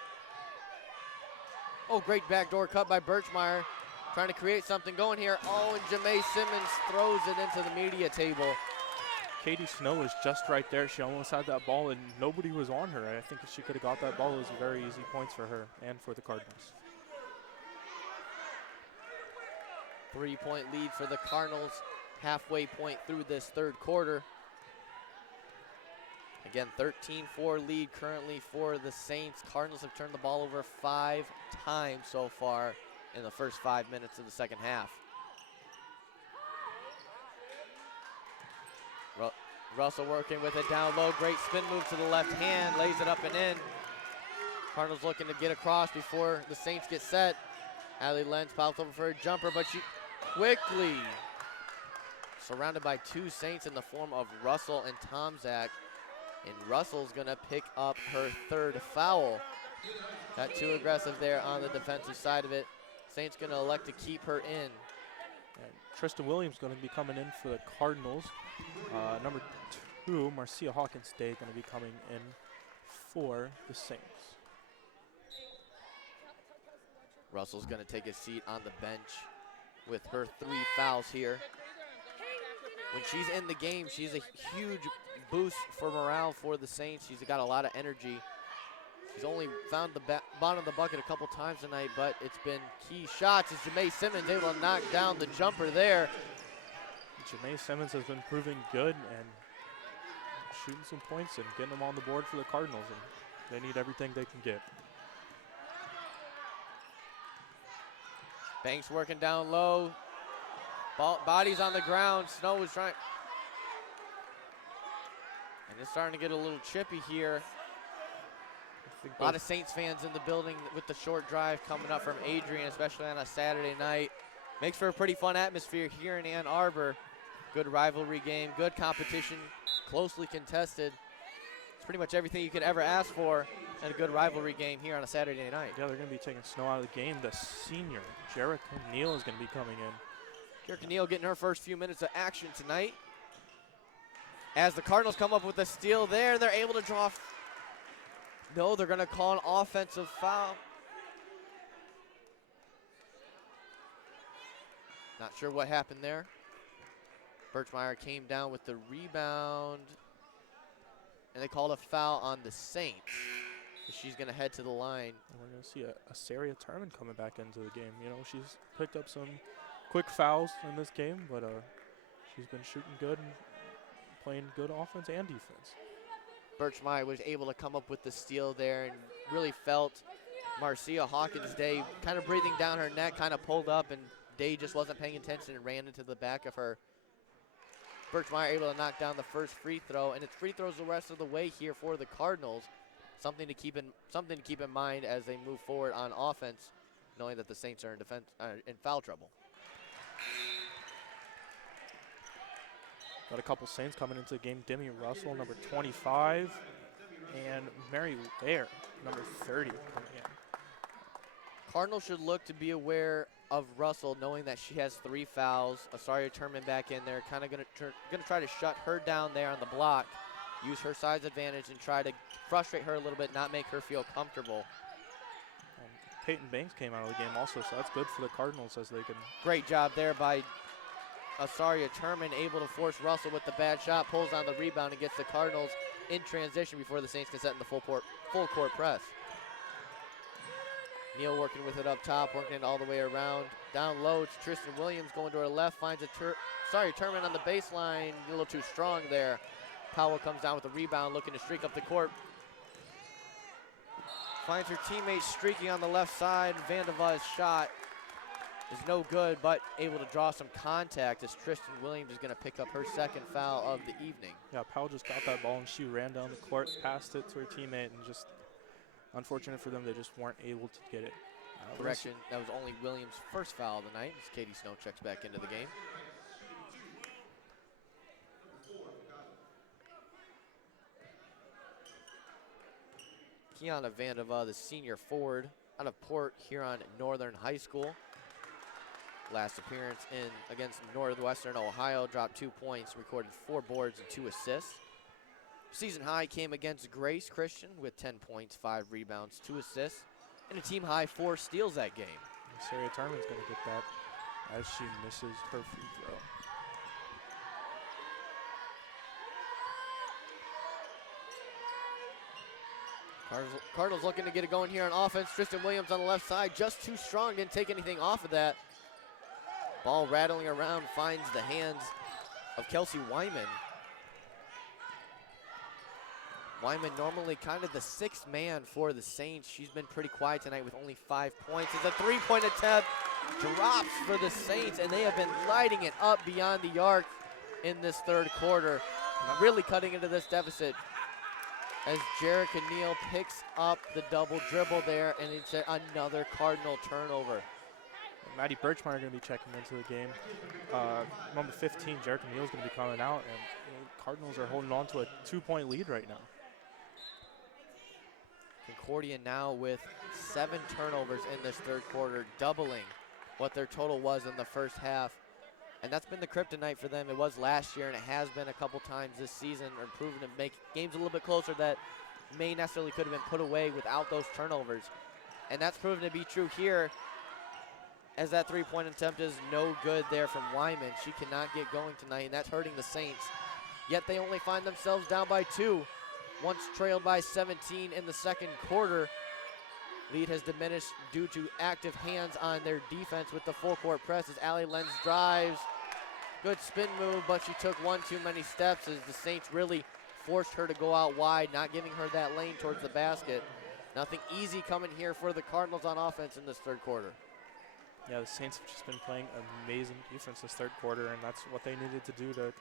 Oh, great backdoor cut by Birchmeyer. Trying to create something going here. Oh, and Jamae Simmons throws it into the media table. Katie Snow was just right there. She almost had that ball and nobody was on her. I think if she could have got that ball, it was very easy points for her and for the Cardinals. 3-point lead for the Cardinals, halfway point through this third quarter. Again, 13-4 lead currently for the Saints. Cardinals have turned the ball over 5 times so far in the first 5 minutes of the second half. Russell working with it down low. Great spin move to the left hand, lays it up and in. Cardinals looking to get across before the Saints get set. Allie Lenz pops over for a jumper, but she quickly surrounded by 2 Saints in the form of Russell and Tomczak. And Russell's gonna pick up her 3rd foul. Got too aggressive there on the defensive side of it. Saints gonna elect to keep her in. And Tristan Williams going to be coming in for the Cardinals. Number 2, Marcia Hawkins-Day, going to be coming in for the Saints. Russell's gonna take a seat on the bench with her 3 fouls here. When she's in the game, she's a huge boost for morale for the Saints. She's got a lot of energy. She's only found the bottom of the bucket a couple times tonight, but it's been key shots as Jamae Simmons able to knock down the jumper there. Jamae Simmons has been proving good and shooting some points and getting them on the board for the Cardinals, and they need everything they can get. Banks working down low. Bodies on the ground. Snow is trying. And it's starting to get a little chippy here. A lot of Saints fans in the building with the short drive coming up from Adrian, especially on a Saturday night. Makes for a pretty fun atmosphere here in Ann Arbor. Good rivalry game, good competition, closely contested. It's pretty much everything you could ever ask for in a good rivalry game here on a Saturday night. Yeah, they're going to be taking Snow out of the game. The senior, Jerica Neal, is going to be coming in. Jerica Neal getting her first few minutes of action tonight. As the Cardinals come up with a steal there, they're able to draw. No, they're going to call an offensive foul. Not sure what happened there. Birchmeyer came down with the rebound, and they called a foul on the Saints. She's going to head to the line. And we're going to see a Saria Turman coming back into the game. You know, she's picked up some quick fouls in this game, but she's been shooting good and playing good offense and defense. Birchmeyer was able to come up with the steal there and really felt Marcia Hawkins-Day kind of breathing down her neck, kind of pulled up, and Day just wasn't paying attention and ran into the back of her. Birchmeyer able to knock down the first free throw, and it's free throws the rest of the way here for the Cardinals. Something to keep in mind as they move forward on offense, knowing that the Saints are in foul trouble. Got a couple Saints coming into the game. Demi Russell, number 25, and Mary Ware, number 30, coming in. Cardinals should look to be aware of Russell, knowing that she has 3 fouls. Asaria Turman back in there, kind of going to try to shut her down there on the block, use her size advantage, and try to frustrate her a little bit, not make her feel comfortable. And Peyton Banks came out of the game also, so that's good for the Cardinals as they can. Great job there by Asaria Turman, able to force Russell with the bad shot, pulls on the rebound and gets the Cardinals in transition before the Saints can set in the full court press. Neal working with it up top, working it all the way around. Down low, it's Tristan Williams going to her left, finds Turman on the baseline, a little too strong there. Powell comes down with the rebound, looking to streak up the court. Finds her teammate streaking on the left side. Vandava's shot is no good, but able to draw some contact as Tristan Williams is going to pick up her 2nd foul of the evening. Yeah, Powell just got that ball and she ran down the court, passed it to her teammate, and just unfortunate for them, they just weren't able to get it. Correction, that was only Williams' first foul of the night as Katie Snow checks back into the game. Kiana Vandava, the senior forward out of Port Huron Northern High School. Last appearance against Northwestern Ohio, dropped 2 points, recorded 4 boards and 2 assists. Season high came against Grace Christian with 10 points, 5 rebounds, 2 assists, and a team high 4 steals that game. Saria Turman's going to get that as she misses her free throw. Cardinals looking to get it going here on offense. Tristan Williams on the left side, just too strong, didn't take anything off of that. Ball rattling around, finds the hands of Kelsey Wyman. Wyman normally kind of the sixth man for the Saints. She's been pretty quiet tonight with only 5 points. It's a three-point attempt, drops for the Saints, and they have been lighting it up beyond the arc in this third quarter. Really cutting into this deficit as Jerica Neal picks up the double dribble there, and it's another Cardinal turnover. Maddie Birchmeyer going to be checking into the game. Number 15, Jerica Neal is going to be coming out, and Cardinals are holding on to a 2-point lead right now. Concordia now with 7 turnovers in this third quarter, doubling what their total was in the first half. And that's been the kryptonite for them. It was last year, and it has been a couple times this season, or proven to make games a little bit closer that may necessarily could have been put away without those turnovers. And that's proven to be true here, as that three-point attempt is no good there from Wyman. She cannot get going tonight, and that's hurting the Saints. Yet they only find themselves down by 2, once trailed by 17 in the second quarter. Lead has diminished due to active hands on their defense with the full court press as Allie Lenz drives. Good spin move, but she took one too many steps as the Saints really forced her to go out wide, not giving her that lane towards the basket. Nothing easy coming here for the Cardinals on offense in this third quarter. Yeah, the Saints have just been playing amazing defense this third quarter, and that's what they needed to do to,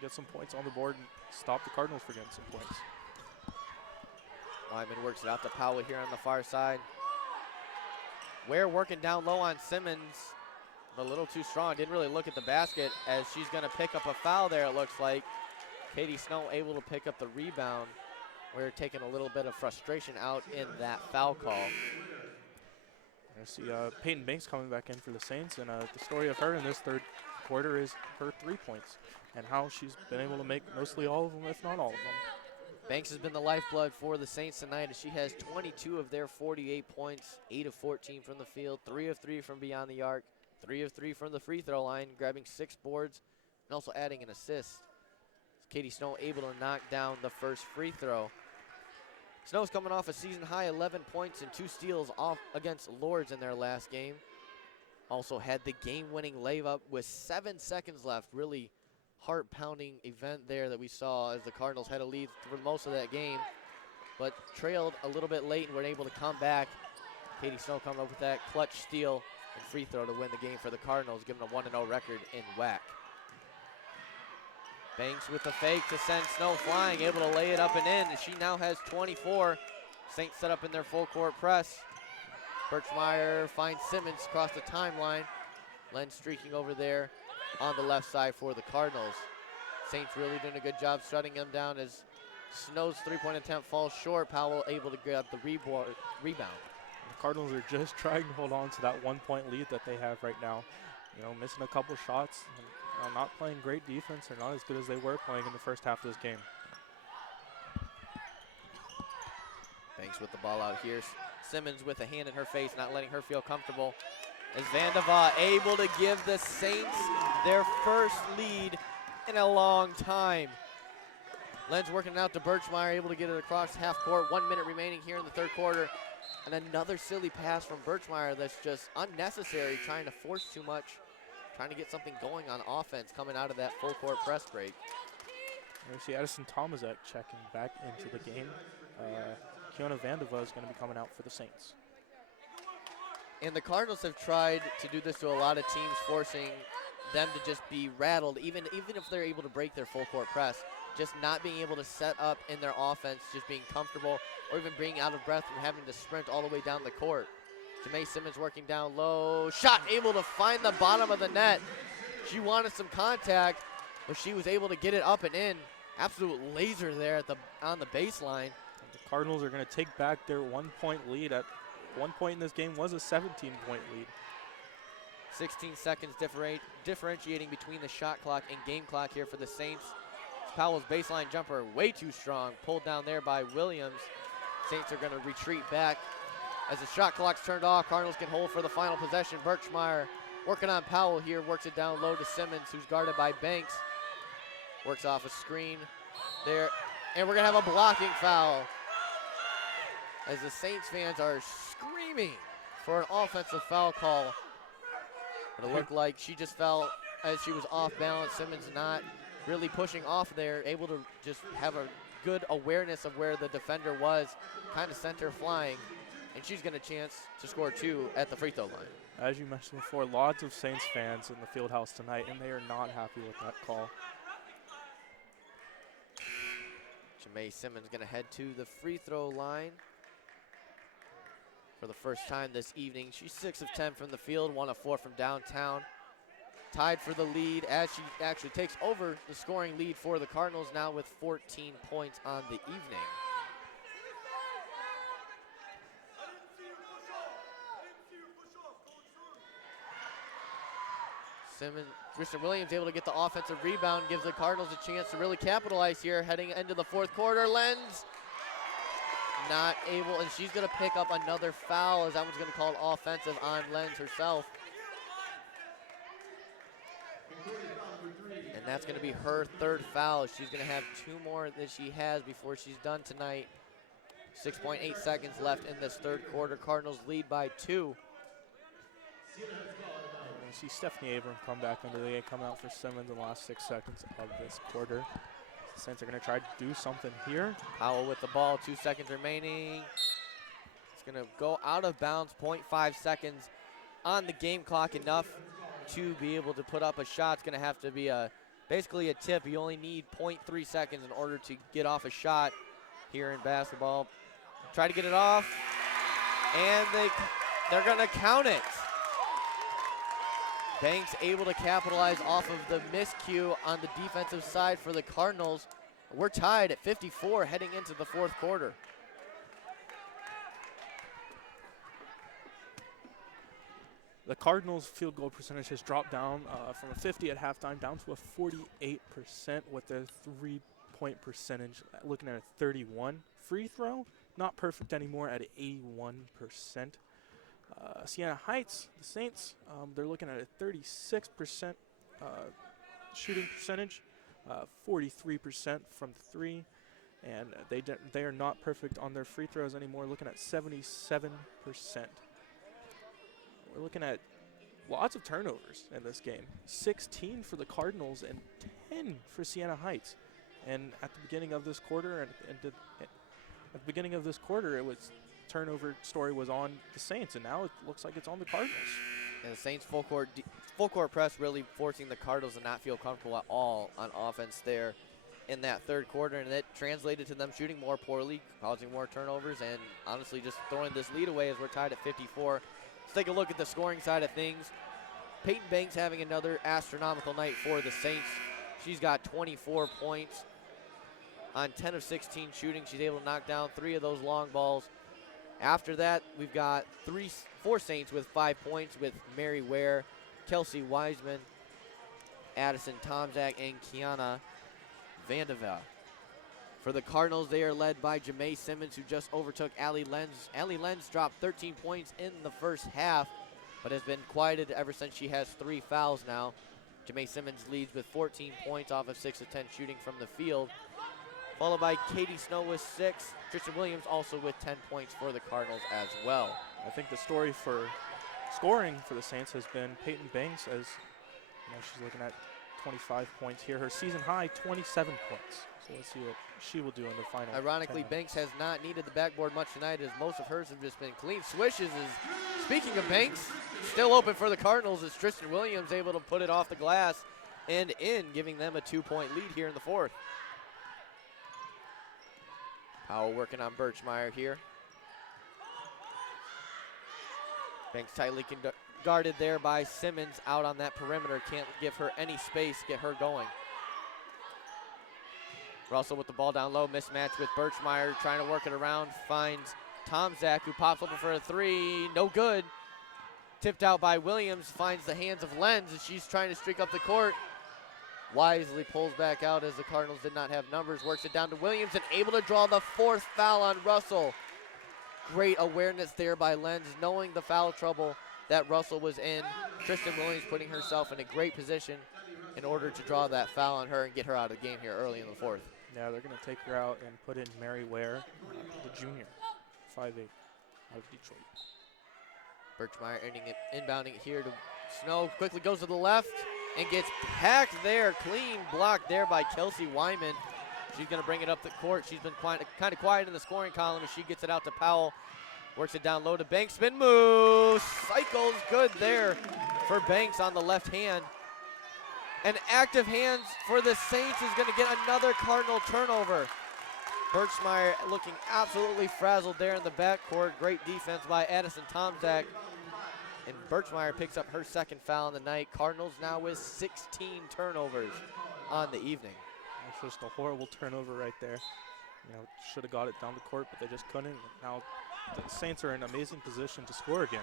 get some points on the board and stop the Cardinals from getting some points. Wyman works it out to Powell here on the far side. Ware working down low on Simmons, but a little too strong. Didn't really look at the basket as she's going to pick up a foul there, it looks like. Katie Snow able to pick up the rebound. We're taking a little bit of frustration out in that foul call. I see Peyton Banks coming back in for the Saints, and the story of her in this third quarter is her 3 points and how she's been able to make mostly all of them, if not all of them. Banks has been the lifeblood for the Saints tonight as she has 22 of their 48 points, 8 of 14 from the field, 3 of 3 from beyond the arc, 3 of 3 from the free throw line, grabbing 6 boards and also adding an assist. Katie Snow able to knock down the first free throw. Snow's coming off a season high 11 points and 2 steals off against Lords in their last game. Also had the game-winning layup with 7 seconds left. Really heart-pounding event there that we saw as the Cardinals had a lead for most of that game, but trailed a little bit late and were able to come back. Katie Snow coming up with that clutch steal and free throw to win the game for the Cardinals, giving a 1-0 record in WAC. Banks with the fake to send Snow flying, able to lay it up and in, and she now has 24. Saints set up in their full court press. Birchmeyer finds Simmons across the timeline. Len streaking over there on the left side for the Cardinals. Saints really doing a good job shutting them down as Snow's three-point attempt falls short. Powell able to grab the rebound. The Cardinals are just trying to hold on to that 1-point lead that they have right now. Missing a couple shots, and, not playing great defense, or not as good as they were playing in the first half of this game. Banks with the ball out here. Simmons with a hand in her face, not letting her feel comfortable. As Vandeva able to give the Saints their first lead in a long time. Lenz working out to Birchmeyer, able to get it across half court. 1 minute remaining here in the third quarter. And another silly pass from Birchmeyer that's just unnecessary, trying to force too much, trying to get something going on offense coming out of that full court press break. We see Addison Tomaszek checking back into the game. Kiona Vandeva is going to be coming out for the Saints. And the Cardinals have tried to do this to a lot of teams, forcing them to just be rattled, even if they're able to break their full court press. Just not being able to set up in their offense, just being comfortable, or even being out of breath from having to sprint all the way down the court. Jamae Simmons working down low. Shot able to find the bottom of the net. She wanted some contact, but she was able to get it up and in. Absolute laser there on the baseline. The Cardinals are going to take back their 1-point lead. At one point in this game was a 17-point lead. 16 seconds differentiating between the shot clock and game clock here for the Saints. Powell's baseline jumper way too strong, pulled down there by Williams. Saints are going to retreat back as the shot clock's turned off. Cardinals can hold for the final possession. Birchmeyer working on Powell here, works it down low to Simmons, who's guarded by Banks. Works off a screen there, and we're going to have a blocking foul. as the Saints fans are screaming for an offensive foul call. But it looked like she just fell as she was off balance. Simmons not really pushing off there, able to just have a good awareness of where the defender was, kind of sent her flying, and she's got a chance to score 2 at the free throw line. As you mentioned before, lots of Saints fans in the field house tonight, and they are not happy with that call. Jamae Simmons going to head to the free throw line for the first time this evening. She's 6 of 10 from the field, 1 of 4 from downtown. Tied for the lead as she actually takes over the scoring lead for the Cardinals now with 14 points on the evening. Kristen Williams able to get the offensive rebound, gives the Cardinals a chance to really capitalize here heading into the fourth quarter. Lenz not able, and she's gonna pick up another foul as that one's gonna call offensive on Lenz herself. And that's gonna be her 3rd foul. She's gonna have 2 more that she has before she's done tonight. 6.8 seconds left in this 3rd quarter. Cardinals lead by 2. You see Stephanie Abram come back into the game, come out for Simmons in the last 6 seconds of this quarter. The Saints are going to try to do something here. Powell with the ball, 2 seconds remaining. It's going to go out of bounds, 0.5 seconds on the game clock, enough to be able to put up a shot. It's going to have to be basically a tip. You only need 0.3 seconds in order to get off a shot here in basketball. Try to get it off, and they're going to count it. Banks able to capitalize off of the miscue on the defensive side for the Cardinals. We're tied at 54 heading into the 4th quarter. The Cardinals' field goal percentage has dropped down from a 50 at halftime down to a 48% with their 3-point percentage looking at a 31. Free throw, not perfect anymore at 81%. Siena Heights, the Saints, they're looking at a 36% shooting percentage, 43% from 3, and they are not perfect on their free throws anymore, looking at 77%. We're looking at lots of turnovers in this game, 16 for the Cardinals and 10 for Siena Heights. And at the beginning of this quarter, at the beginning of this quarter, it was turnover story was on the Saints, and now it looks like it's on the Cardinals. And the Saints full court press really forcing the Cardinals to not feel comfortable at all on offense there in that 3rd quarter, and that translated to them shooting more poorly, causing more turnovers, and honestly just throwing this lead away as we're tied at 54. Let's take a look at the scoring side of things. Peyton Banks having another astronomical night for the Saints. She's got 24 points on 10 of 16 shooting. She's able to knock down 3 of those long balls. After that, we've got 4 Saints with 5 points with Mary Ware, Kelsey Wiseman, Addison Tomzak, and Kiana Vandeva. For the Cardinals, they are led by Jamae Simmons, who just overtook Allie Lenz. Allie Lenz dropped 13 points in the first half, but has been quieted ever since she has 3 fouls now. Jamae Simmons leads with 14 points off of 6 of 10 shooting from the field, followed by Katie Snow with 6. Tristan Williams also with 10 points for the Cardinals as well. I think the story for scoring for the Saints has been Peyton Banks, as she's looking at 25 points here. Her season high, 27 points. So let's see what she will do in the final. Ironically, 10 Banks has not needed the backboard much tonight, as most of hers have just been clean swishes. Speaking of Banks, still open for the Cardinals as Tristan Williams able to put it off the glass and in, giving them a 2-point lead here in the 4th. Powell working on Birchmeyer here. Banks tightly guarded there by Simmons out on that perimeter. Can't give her any space, get her going. Russell with the ball down low, mismatch with Birchmeyer, trying to work it around, finds Tomzak, who pops open for a 3, no good. Tipped out by Williams, finds the hands of Lenz as she's trying to streak up the court. Wisely pulls back out as the Cardinals did not have numbers, works it down to Williams and able to draw the 4th foul on Russell. Great awareness there by Lenz, knowing the foul trouble that Russell was in. Tristan Williams putting herself in a great position in order to draw that foul on her and get her out of the game here early in the 4th. Yeah, they're going to take her out and put in Mary Ware, the junior, 5'8", out of Detroit. Birchmeyer inbounding it here to Snow. Quickly goes to the left and gets hacked there. Clean block there by Kelsey Wyman. She's going to bring it up the court. She's been kind of quiet in the scoring column as she gets it out to Powell. Works it down low to Banks. Spin move. Cycles good there for Banks on the left hand. And active hands for the Saints is going to get another Cardinal turnover. Birchmeyer looking absolutely frazzled there in the backcourt. Great defense by Addison Tomczak. And Birchmeyer picks up her second foul in the night. Cardinals now with 16 turnovers on the evening. That's just a horrible turnover right there. You know, should have got it down the court, but they just couldn't. Now the Saints are in amazing position to score again.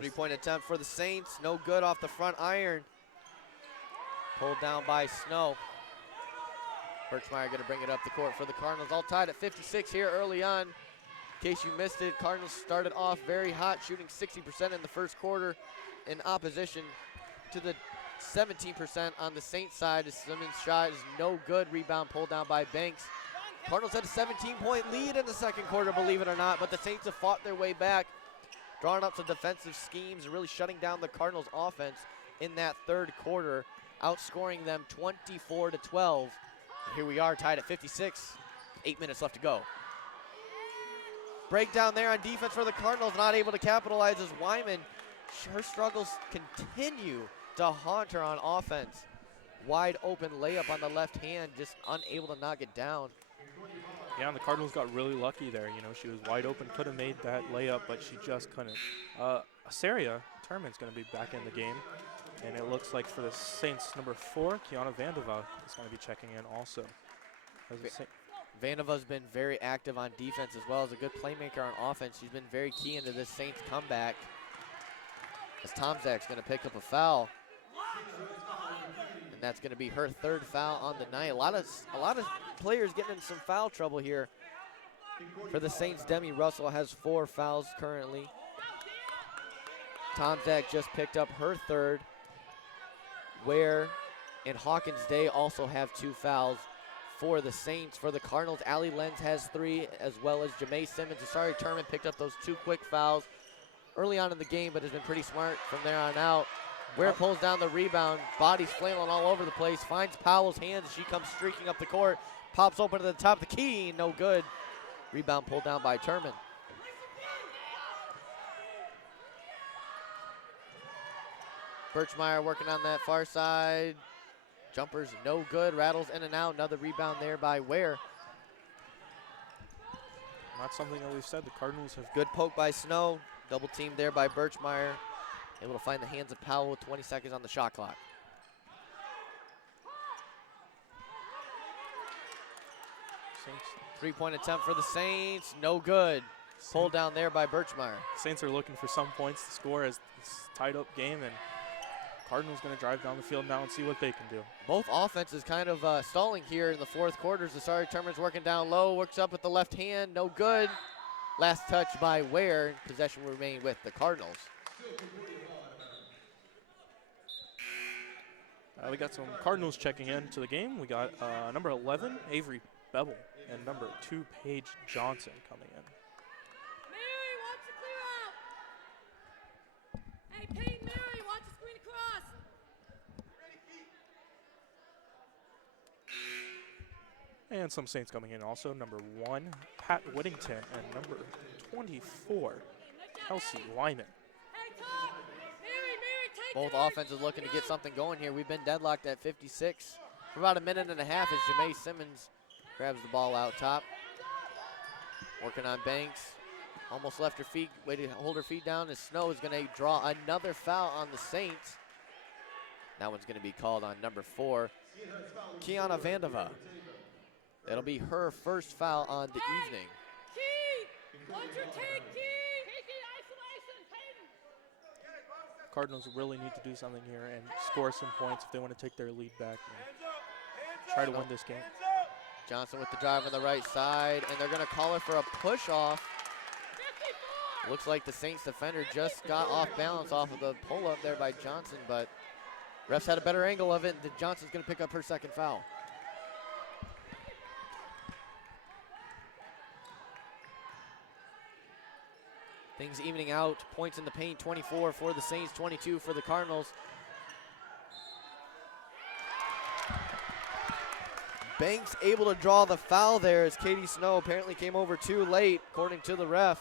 3-point attempt for the Saints. No good off the front iron. Pulled down by Snow. Birchmeyer going to bring it up the court for the Cardinals. All tied at 56 here early on. In case you missed it, Cardinals started off very hot, shooting 60% in the first quarter in opposition to the 17% on the Saints side. Simmons' shot is no good. Rebound pulled down by Banks. Cardinals had a 17-point lead in the second quarter, believe it or not, but the Saints have fought their way back, drawing up some defensive schemes and really shutting down the Cardinals' offense in that third quarter, outscoring them 24-12. Here we are tied at 56, 8 minutes left to go. Breakdown there on defense for the Cardinals, not able to capitalize as Wyman. Her struggles continue to haunt her on offense. Wide open layup on the left hand, just unable to knock it down. Yeah, and the Cardinals got really lucky there. You know, she was wide open, could have made that layup, but she just couldn't. Asaria Turman's going to be back in the game. And it looks like for the Saints, number 4, Kiana Vandeva is going to be checking in also. Vandeva's been very active on defense as well as a good playmaker on offense. She's been very key into this Saints comeback. As Tomczak's going to pick up a foul. And that's going to be her third foul on the night. A lot of players getting in some foul trouble here. For the Saints, Demi Russell has 4 fouls currently. Tomczak just picked up her third. Ware and Hawkins Day also have 2 fouls for the Saints. For the Cardinals, Allie Lenz has 3, as well as Jamae Simmons. Asari Turman picked up those 2 quick fouls early on in the game, but has been pretty smart from there on out. Ware pulls down the rebound, bodies flailing all over the place, finds Powell's hands as she comes streaking up the court, pops open to the top of the key, no good. Rebound pulled down by Turman. Birchmeyer working on that far side. Jumper's no good, rattles in and out. Another rebound there by Ware. Not something that we've said. The Cardinals have Good poke by Snow. Double team there by Birchmeyer. Able to find the hands of Powell with 20 seconds on the shot clock. Saints. 3-point attempt for the Saints, no good. Pulled down there by Birchmeyer. Saints are looking for some points to score as it's a tied up game, and Cardinals going to drive down the field now and see what they can do. Both offenses kind of stalling here in the fourth quarter. Asari Turman's working down low, works up with the left hand, no good. Last touch by Ware. Possession will remain with the Cardinals. We got some Cardinals checking in to the game. We got number 11, Avery Bevel, and number 2, Paige Johnson coming in. Mary, watch the clear out. Hey, Peyton, Mary, watch the screen across. And some Saints coming in also. Number 1, Pat Whittington, and number 24, Kelsey Wyman. Hey, Tom. Mary, take Both charge. offenses looking to get something going here. We've been deadlocked at 56 for about a minute and a half as Jamae Simmons grabs the ball out top. Working on Banks. Almost left her feet, waited to hold her feet down, as Snow is going to draw another foul on the Saints. That one's going to be called on number 4, Kiana Vandeva. That'll be her first foul on the evening. Key, watch your take, Key. Isolation, Peyton. Cardinals really need to do something here and score some points if they want to take their lead back and try to win this game. Johnson with the drive on the right side, and they're going to call her for a push-off. 54. Looks like the Saints defender just got off balance off of the pull-up there by Johnson, but refs had a better angle of it. Johnson's going to pick up her second foul. Things evening out. Points in the paint, 24 for the Saints, 22 for the Cardinals. Banks able to draw the foul there as Katie Snow apparently came over too late, according to the ref.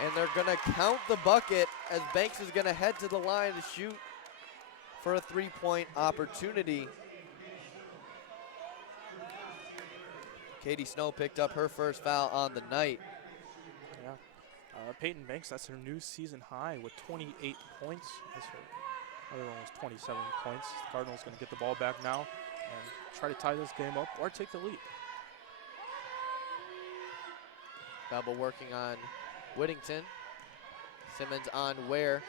And they're going to count the bucket as Banks is going to head to the line to shoot for a three-point opportunity. Katie Snow picked up her first foul on the night. Yeah. Peyton Banks, that's her new season high with 28 points. That's her other one was 27 points. The Cardinals going to get the ball back now and try to tie this game up or take the lead. Double working on Whittington. Simmons on Ware.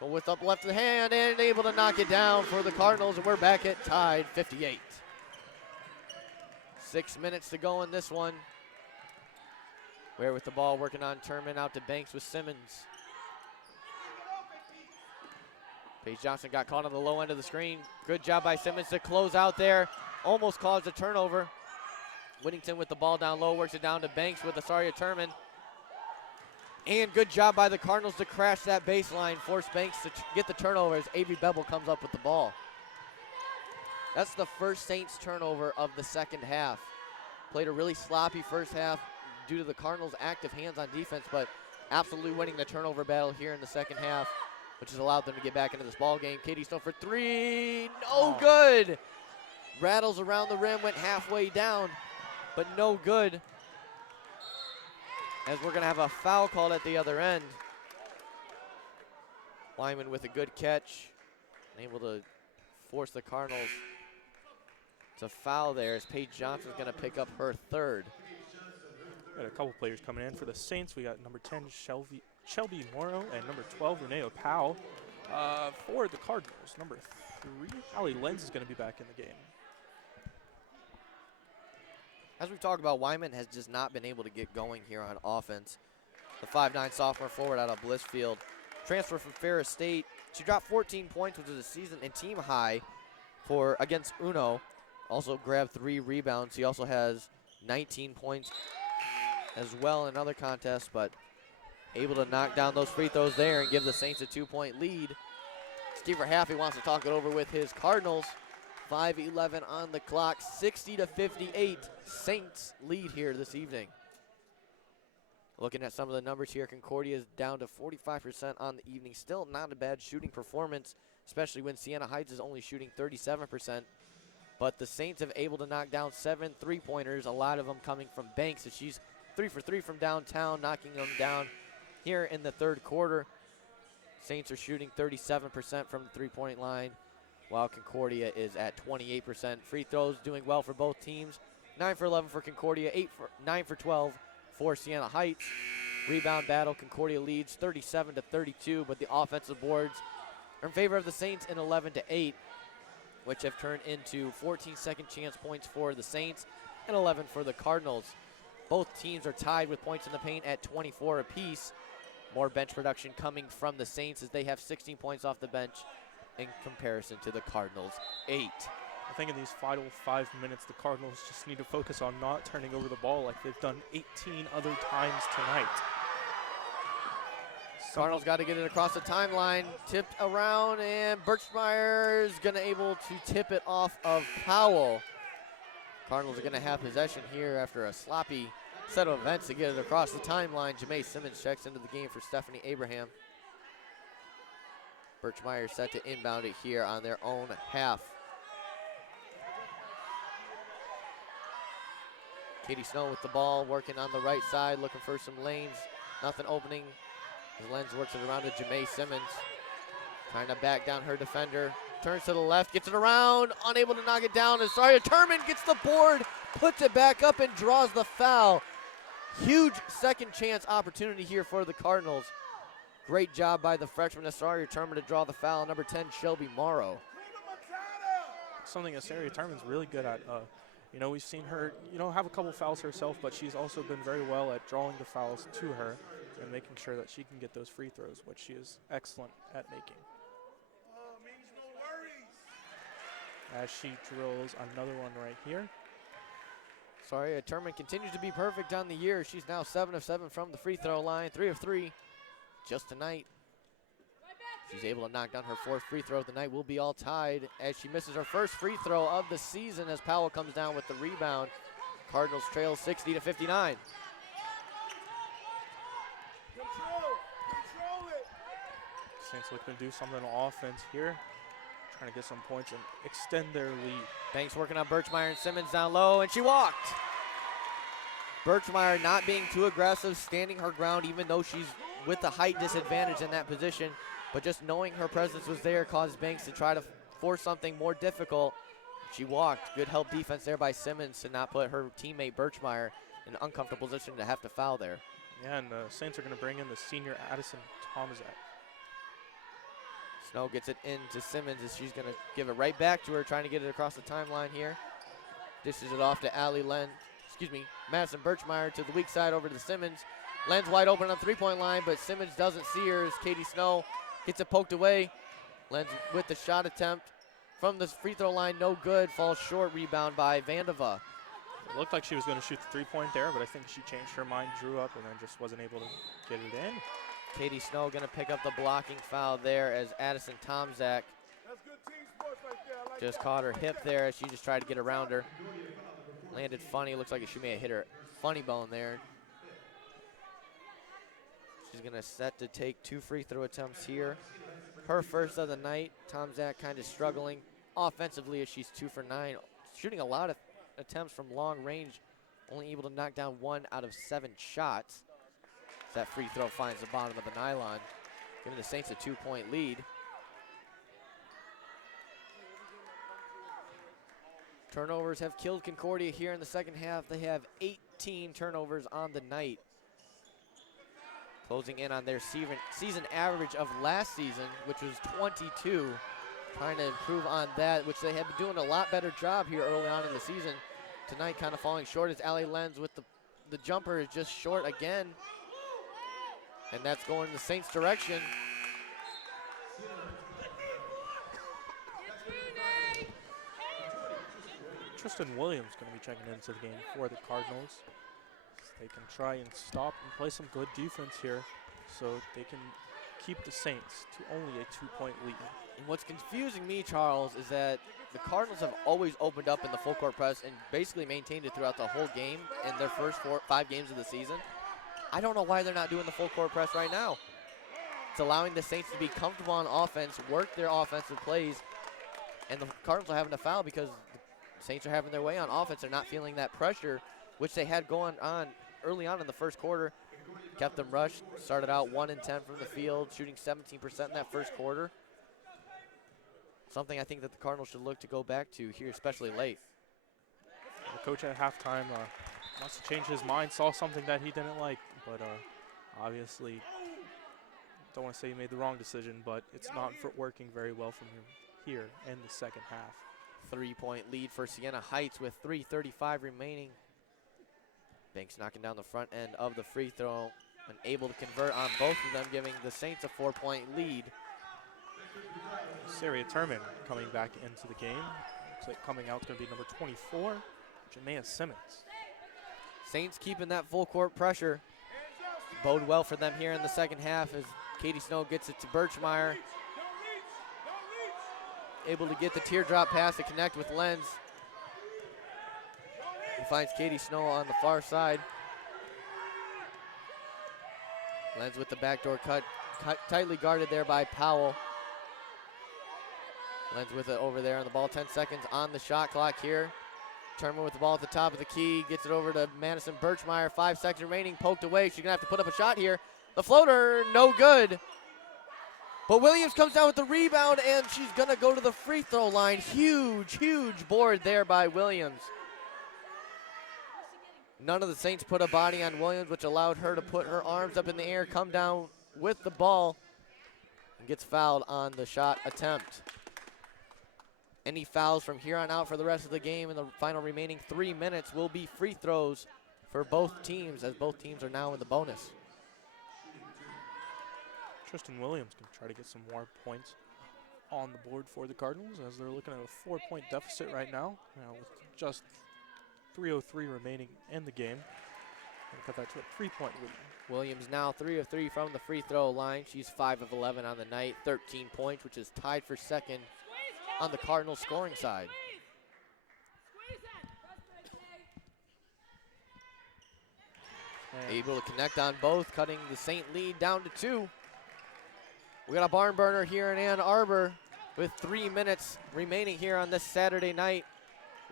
Go with up left hand and able to knock it down for the Cardinals, and we're back at tied 58. 6 minutes to go in this one. Ware with the ball working on Turman, out to Banks with Simmons. Paige Johnson got caught on the low end of the screen. Good job by Simmons to close out there. Almost caused a turnover. Whittington with the ball down low, works it down to Banks with Asaria Turman. And good job by the Cardinals to crash that baseline, force Banks to get the turnover as Avery Bevel comes up with the ball. That's the first Saints turnover of the second half. Played a really sloppy first half due to the Cardinals' active hands on defense, but absolutely winning the turnover battle here in the second half, which has allowed them to get back into this ball game. Katie Snow for three, no good. Rattles around the rim, went halfway down, but no good. As we're gonna have a foul called at the other end. Wyman with a good catch, able to force the Cardinals to foul there as Paige Johnson's gonna pick up her third. Got a couple players coming in for the Saints. We got number 10, Shelby Morrow, and number 12, Renee Powell. For the Cardinals, number 3, Allie Lenz is going to be back in the game. As we've talked about, Wyman has just not been able to get going here on offense. The 5'9" sophomore forward out of Blissfield. Transfer from Ferris State. She dropped 14 points, which is a season and team high against Uno. Also grabbed 3 rebounds. He also has 19 points as well in other contests, but able to knock down those free throws there and give the Saints a 2-point lead. Steve Haffey wants to talk it over with his Cardinals. 5:11 on the clock, 60-58. Saints lead here this evening. Looking at some of the numbers here, Concordia is down to 45% on the evening. Still not a bad shooting performance, especially when Siena Heights is only shooting 37%. But the Saints have able to knock down 7 3-pointers, a lot of them coming from Banks, as she's 3 for 3 from downtown, knocking them down here in the third quarter. Saints are shooting 37% from the three-point line, while Concordia is at 28%. Free throws doing well for both teams. 9 for 11 for Concordia, 9 for 12 for Siena Heights. Rebound battle, Concordia leads 37-32, but the offensive boards are in favor of the Saints in 11-8, which have turned into 14 second chance points for the Saints and 11 for the Cardinals. Both teams are tied with points in the paint at 24 apiece. More bench production coming from the Saints as they have 16 points off the bench in comparison to the Cardinals' 8. I think in these final 5 minutes, the Cardinals just need to focus on not turning over the ball like they've done 18 other times tonight. Cardinals got to get it across the timeline, tipped around, and Birchmeyer is going to able to tip it off of Powell. Cardinals are going to have possession here after a sloppy set of events to get it across the timeline. Jamae Simmons checks into the game for Stephanie Abraham. Birchmeyer set to inbound it here on their own half. Katie Snow with the ball, working on the right side, looking for some lanes. Nothing opening. As Lenz works it around to Jamae Simmons. Trying to back down her defender. Turns to the left, gets it around, unable to knock it down. And Asaria Turman gets the board, puts it back up, and draws the foul. Huge second chance opportunity here for the Cardinals. Great job by the freshman Asaria Turman to draw the foul. Number 10, Shelby Morrow. Something Asaria Turman's really good at. We've seen her, have a couple fouls herself, but she's also been very well at drawing the fouls to her and making sure that she can get those free throws, which she is excellent at making. As she drills another one right here. Sorry, Turman continues to be perfect on the year. She's now 7 of 7 from the free throw line, 3 of 3 just tonight. She's able to knock down her 4th free throw of the night. We'll be all tied as she misses her 1st free throw of the season as Powell comes down with the rebound. Cardinals trail 60 to 59. Saints looking to do something on offense here, trying to get some points and extend their lead. Banks working on Birchmeyer and Simmons down low, and she walked. Birchmeyer not being too aggressive, standing her ground even though she's with the height disadvantage in that position, but just knowing her presence was there caused Banks to try to force something more difficult. She walked. Good help defense there by Simmons to not put her teammate Birchmeyer in an uncomfortable position to have to foul there. Yeah, and the Saints are going to bring in the senior Addison Tomaszak. Snow gets it into Simmons as she's going to give it right back to her, trying to get it across the timeline here. Dishes it off to Madison Birchmeyer to the weak side over to Simmons. Len's wide open on the three-point line, but Simmons doesn't see her as Katie Snow gets it poked away. Len's with the shot attempt from the free throw line, no good, falls short, rebound by Vandeva. It looked like she was going to shoot the three-point there, but I think she changed her mind, drew up, and then just wasn't able to get it in. Katie Snow going to pick up the blocking foul there as Addison Tomaszak just caught her hip there as she just tried to get around her. Landed funny, looks like she may have hit her funny bone there. She's going to set to take 2 free throw attempts here. Her first of the night. Tomaszak kind of struggling offensively as she's 2 for 9. Shooting a lot of attempts from long range, only able to knock down 1 out of 7 shots. That free throw finds the bottom of the nylon, giving the Saints a 2-point lead. Turnovers have killed Concordia here in the second half. They have 18 turnovers on the night, closing in on their season average of last season, which was 22. Trying to improve on that, which they have been doing a lot better job here early on in the season. Tonight kind of falling short as Allie Lenz with the jumper is just short again. And that's going in the Saints' direction. Tristan Williams going to be checking into the game for the Cardinals. They can try and stop and play some good defense here so they can keep the Saints to only a 2-point lead. And what's confusing me, Charles, is that the Cardinals have always opened up in the full court press and basically maintained it throughout the whole game in their first 5 games of the season. I don't know why they're not doing the full court press right now. It's allowing the Saints to be comfortable on offense, work their offensive plays, and the Cardinals are having to foul because the Saints are having their way on offense. They're not feeling that pressure, which they had going on early on in the first quarter. Kept them rushed, started out 1 and 10 from the field, shooting 17% in that first quarter. Something I think that the Cardinals should look to go back to here, especially late. The coach at halftime wants to change his mind, saw something that he didn't like, but obviously, don't want to say he made the wrong decision, but it's not working very well from him here in the second half. 3-point lead for Siena Heights with 3:35 remaining. Banks knocking down the front end of the free throw and able to convert on both of them, giving the Saints a 4-point lead. Saria Turman coming back into the game. Looks like coming out is going to be number 24, Jamea Simmons. Saints keeping that full court pressure. Bode well for them here in the second half as Katie Snow gets it to Birchmeyer. Able to get the teardrop pass to connect with Lenz. He finds Katie Snow on the far side. Lenz with the backdoor cut, tightly guarded there by Powell. Lenz with it over there on the ball, 10 seconds on the shot clock here. Turman with the ball at the top of the key, gets it over to Madison Birchmeyer, 5 seconds remaining, poked away. She's gonna have to put up a shot here. The floater, no good. But Williams comes down with the rebound and she's gonna go to the free throw line. Huge, huge board there by Williams. None of the Saints put a body on Williams, which allowed her to put her arms up in the air, come down with the ball, and gets fouled on the shot attempt. Any fouls from here on out for the rest of the game in the final remaining 3 minutes will be free throws for both teams, as both teams are now in the bonus. Tristan Williams can try to get some more points on the board for the Cardinals as they're looking at a 4-point deficit right now, with just 3:03 remaining in the game. And cut that to a 3-point lead. Williams now 3 of 3 from the free throw line. She's 5 of 11 on the night, 13 points, which is tied for second on the Cardinals scoring side. Able to connect on both, cutting the St. lead down to 2. We got a barn burner here in Ann Arbor with 3 minutes remaining here on this Saturday night.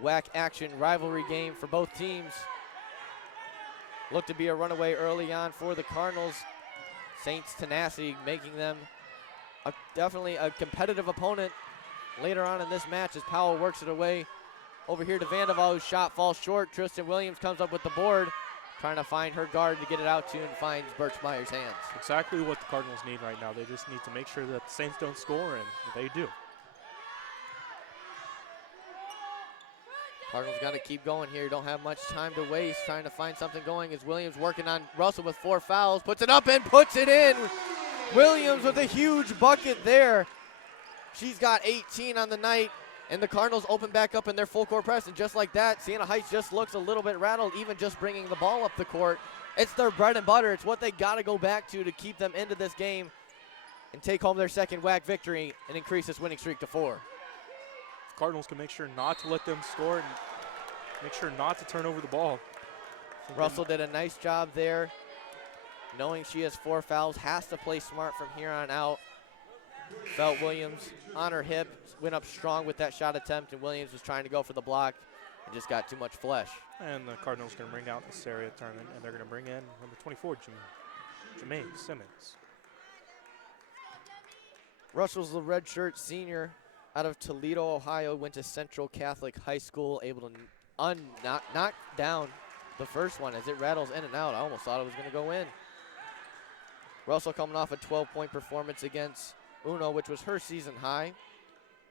WAC action rivalry game for both teams. Looked to be a runaway early on for the Cardinals. Saints' tenacity making them definitely a competitive opponent later on in this match as Powell works it away. Over here to Vandeval, whose shot falls short. Tristan Williams comes up with the board, trying to find her guard to get it out to, and finds Birchmeyer's hands. Exactly what the Cardinals need right now. They just need to make sure that the Saints don't score, and they do. Cardinals got to keep going here. Don't have much time to waste trying to find something going as Williams working on Russell with 4 fouls. Puts it up and puts it in. Williams with a huge bucket there. She's got 18 on the night, and the Cardinals open back up in their full court press. And just like that, Siena Heights just looks a little bit rattled, even just bringing the ball up the court. It's their bread and butter. It's what they got to go back to keep them into this game and take home their second WAC victory and increase this winning streak to 4. Cardinals can make sure not to let them score and make sure not to turn over the ball. Russell did a nice job there. Knowing she has 4 fouls, has to play smart from here on out. Felt Williams on her hip, went up strong with that shot attempt, and Williams was trying to go for the block and just got too much flesh. And the Cardinals going to bring out this area tournament, and they're going to bring in number 24, Jamae Simmons. Russell's the redshirt senior out of Toledo, Ohio, went to Central Catholic High School, able to knock down the first one as it rattles in and out. I almost thought it was going to go in. Russell coming off a 12-point performance against Uno, which was her season high.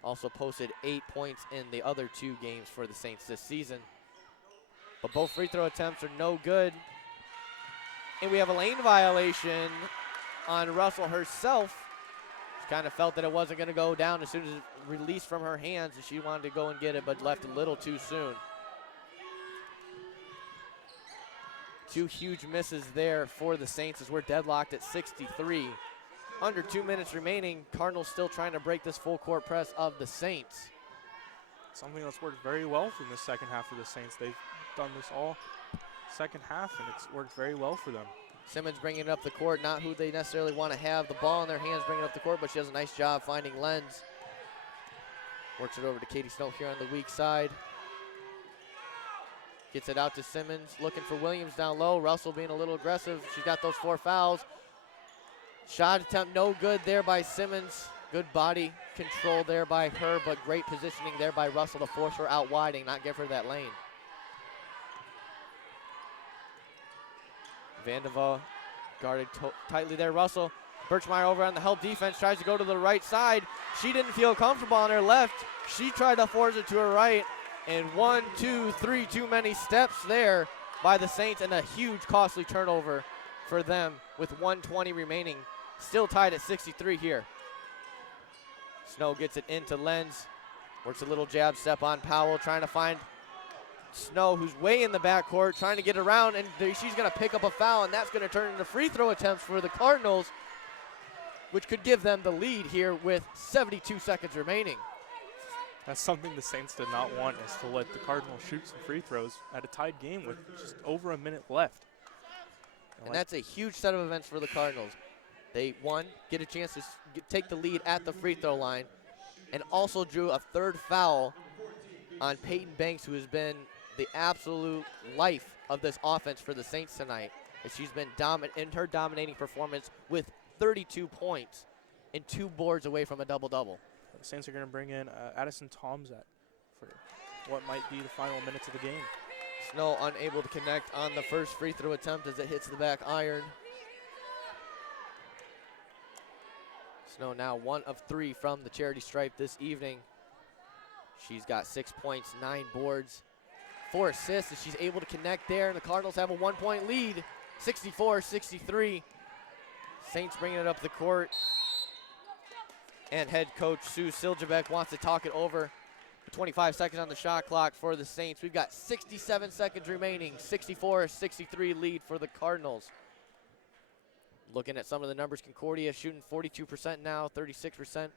Also posted 8 points in the other 2 games for the Saints this season. But both free throw attempts are no good. And we have a lane violation on Russell herself. She kind of felt that it wasn't going to go down as soon as it released from her hands, and she wanted to go and get it, but left a little too soon. 2 huge misses there for the Saints as we're deadlocked at 63. Under 2 minutes remaining, Cardinals still trying to break this full court press of the Saints. Something that's worked very well from the second half of the Saints. They've done this all second half, and it's worked very well for them. Simmons bringing it up the court, not who they necessarily want to have the ball in their hands bringing it up the court, but she does a nice job finding Lenz. Works it over to Katie Snow here on the weak side. Gets it out to Simmons, looking for Williams down low. Russell being a little aggressive. She's got those 4 fouls. Shot attempt no good there by Simmons. Good body control there by her, but great positioning there by Russell to force her out wide and not give her that lane. Vandeval guarded tightly there. Russell, Birchmeyer over on the help defense, tries to go to the right side. She didn't feel comfortable on her left. She tried to force it to her right. And 1, 2, 3 too many steps there by the Saints, and a huge costly turnover for them with 1:20 remaining. Still tied at 63 here. Snow gets it into Lenz. Works a little jab step on Powell, trying to find Snow, who's way in the backcourt, trying to get around, and she's going to pick up a foul, and that's going to turn into free throw attempts for the Cardinals, which could give them the lead here with 72 seconds remaining. That's something the Saints did not want, is to let the Cardinals shoot some free throws at a tied game with just over a minute left. And that's a huge set of events for the Cardinals. They, one, get a chance to take the lead at the free throw line, and also drew a 3rd foul on Peyton Banks, who has been the absolute life of this offense for the Saints tonight. As she's been dominant in her dominating performance with 32 points and 2 boards away from a double-double. The Saints are going to bring in Addison Tomzat for what might be the final minutes of the game. Snow unable to connect on the first free throw attempt as it hits the back iron. Snow now 1 of 3 from the charity stripe this evening. She's got 6 points, 9 boards, 4 assists, and she's able to connect there, and the Cardinals have a 1-point lead, 64-63. Saints bringing it up the court. And head coach Sue Siljebeck wants to talk it over 25 seconds on the shot clock for the Saints. We've got 67 seconds remaining. 64-63 lead for the Cardinals. Looking at some of the numbers, Concordia shooting 42% now, 36%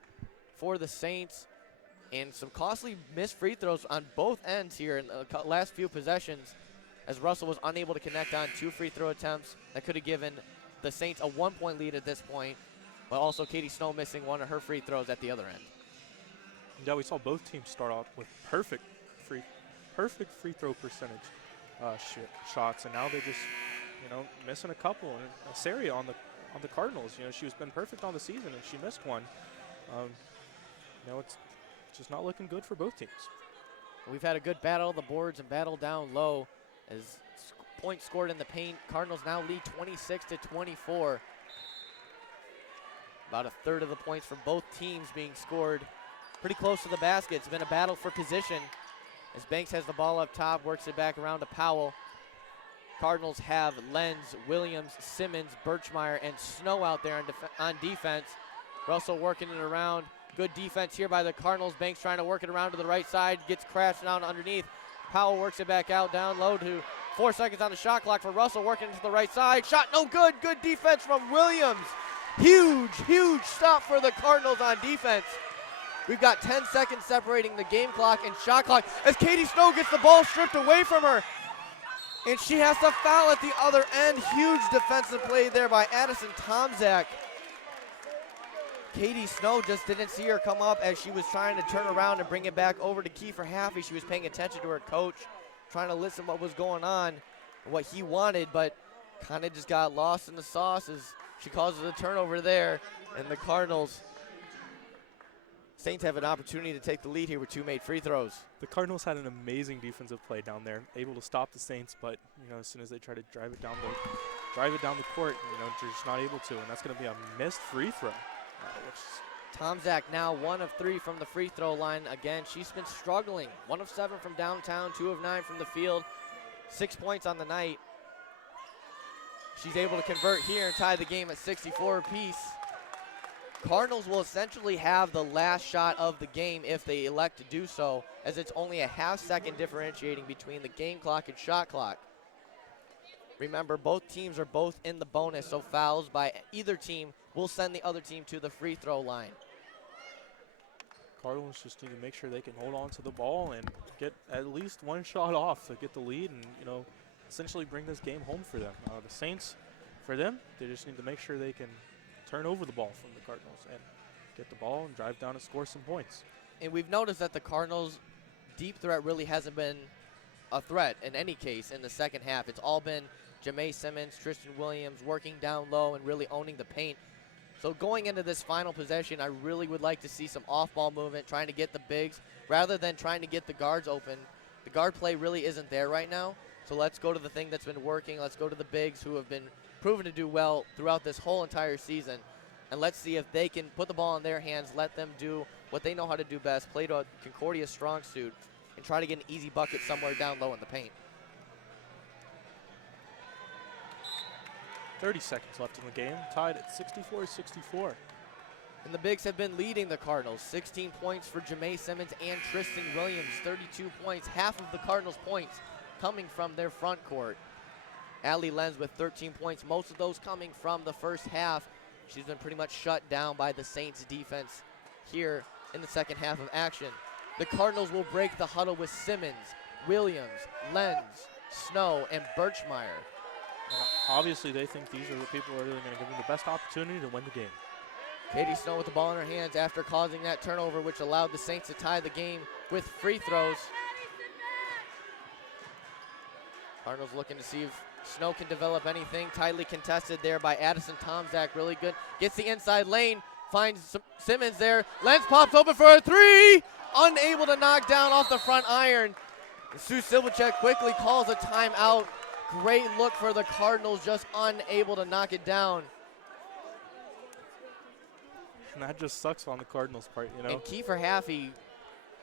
for the Saints. And some costly missed free throws on both ends here in the last few possessions, as Russell was unable to connect on 2 free throw attempts that could have given the Saints a 1-point lead at this point, but also Katie Snow missing one of her free throws at the other end. Yeah, we saw both teams start off with perfect free throw percentage shots, and now they're just, missing a couple. And Saria on the Cardinals, she's been perfect on the season, and she missed one. It's just not looking good for both teams. We've had a good battle of the boards and battle down low as points scored in the paint. Cardinals now lead 26-24. About a third of the points for both teams being scored pretty close to the basket. It's been a battle for position as Banks has the ball up top, works it back around to Powell. Cardinals have Lenz, Williams, Simmons, Birchmeyer, and Snow out there on defense. Russell working it around. Good defense here by the Cardinals. Banks trying to work it around to the right side. Gets crashed down underneath. Powell works it back out down low to 4 seconds on the shot clock for Russell, working to the right side. Shot no good. Good defense from Williams. Huge stop for the Cardinals on defense. We've got 10 seconds separating the game clock and shot clock as Katie Snow gets the ball stripped away from her. And she has to foul at the other end. Huge defensive play there by Addison Tomczak. Katie Snow just didn't see her come up as she was trying to turn around and bring it back over to Kiefer Haffey. She was paying attention to her coach, trying to listen what was going on, what he wanted, but kind of just got lost in the sauce as she causes a turnover there. And the Cardinals, Saints have an opportunity to take the lead here with 2 made free throws. The Cardinals had an amazing defensive play down there, able to stop the Saints, but as soon as they try to drive it down the court, they're just not able to, and that's going to be a missed free throw. Tomczak now 1 of 3 from the free throw line. Again, she's been struggling. 1 of 7 from downtown, 2 of 9 from the field, 6 points on the night. She's able to convert here and tie the game at 64 apiece. Cardinals will essentially have the last shot of the game if they elect to do so, as it's only a half-second differentiating between the game clock and shot clock. Remember, both teams are both in the bonus, so fouls by either team will send the other team to the free throw line. Cardinals just need to make sure they can hold on to the ball and get at least 1 shot off to get the lead and, essentially bring this game home for them. The Saints, for them, they just need to make sure they can turn over the ball from the Cardinals and get the ball and drive down and score some points. And we've noticed that the Cardinals' deep threat really hasn't been a threat in any case in the second half. It's all been Jamae Simmons, Tristan Williams working down low and really owning the paint. So going into this final possession, I really would like to see some off-ball movement, trying to get the bigs rather than trying to get the guards open. The guard play really isn't there right now. So let's go to the thing that's been working. Let's go to the bigs who have been proven to do well throughout this whole entire season. And let's see if they can put the ball in their hands, let them do what they know how to do best, play to Concordia's strong suit, and try to get an easy bucket somewhere down low in the paint. 30 seconds left in the game, tied at 64-64. And the bigs have been leading the Cardinals. 16 points for Jamae Simmons and Tristan Williams, 32 points. Half of the Cardinals' points coming from their front court. Allie Lenz with 13 points, most of those coming from the first half. She's been pretty much shut down by the Saints defense here in the second half of action. The Cardinals will break the huddle with Simmons, Williams, Lenz, Snow, and Birchmeyer. Obviously, they think these are the people that are really going to give them the best opportunity to win the game. Katie Snow with the ball in her hands after causing that turnover, which allowed the Saints to tie the game with free throws. Cardinals looking to see if Snow can develop anything. Tightly contested there by Addison Tomczak. Really good. Gets the inside lane. Finds Simmons there. Lenz pops open for a 3. Unable to knock down off the front iron. And Sue Silvercheck quickly calls a timeout. Great look for the Cardinals, just unable to knock it down. And that just sucks on the Cardinals' part, And Kiefer Haffey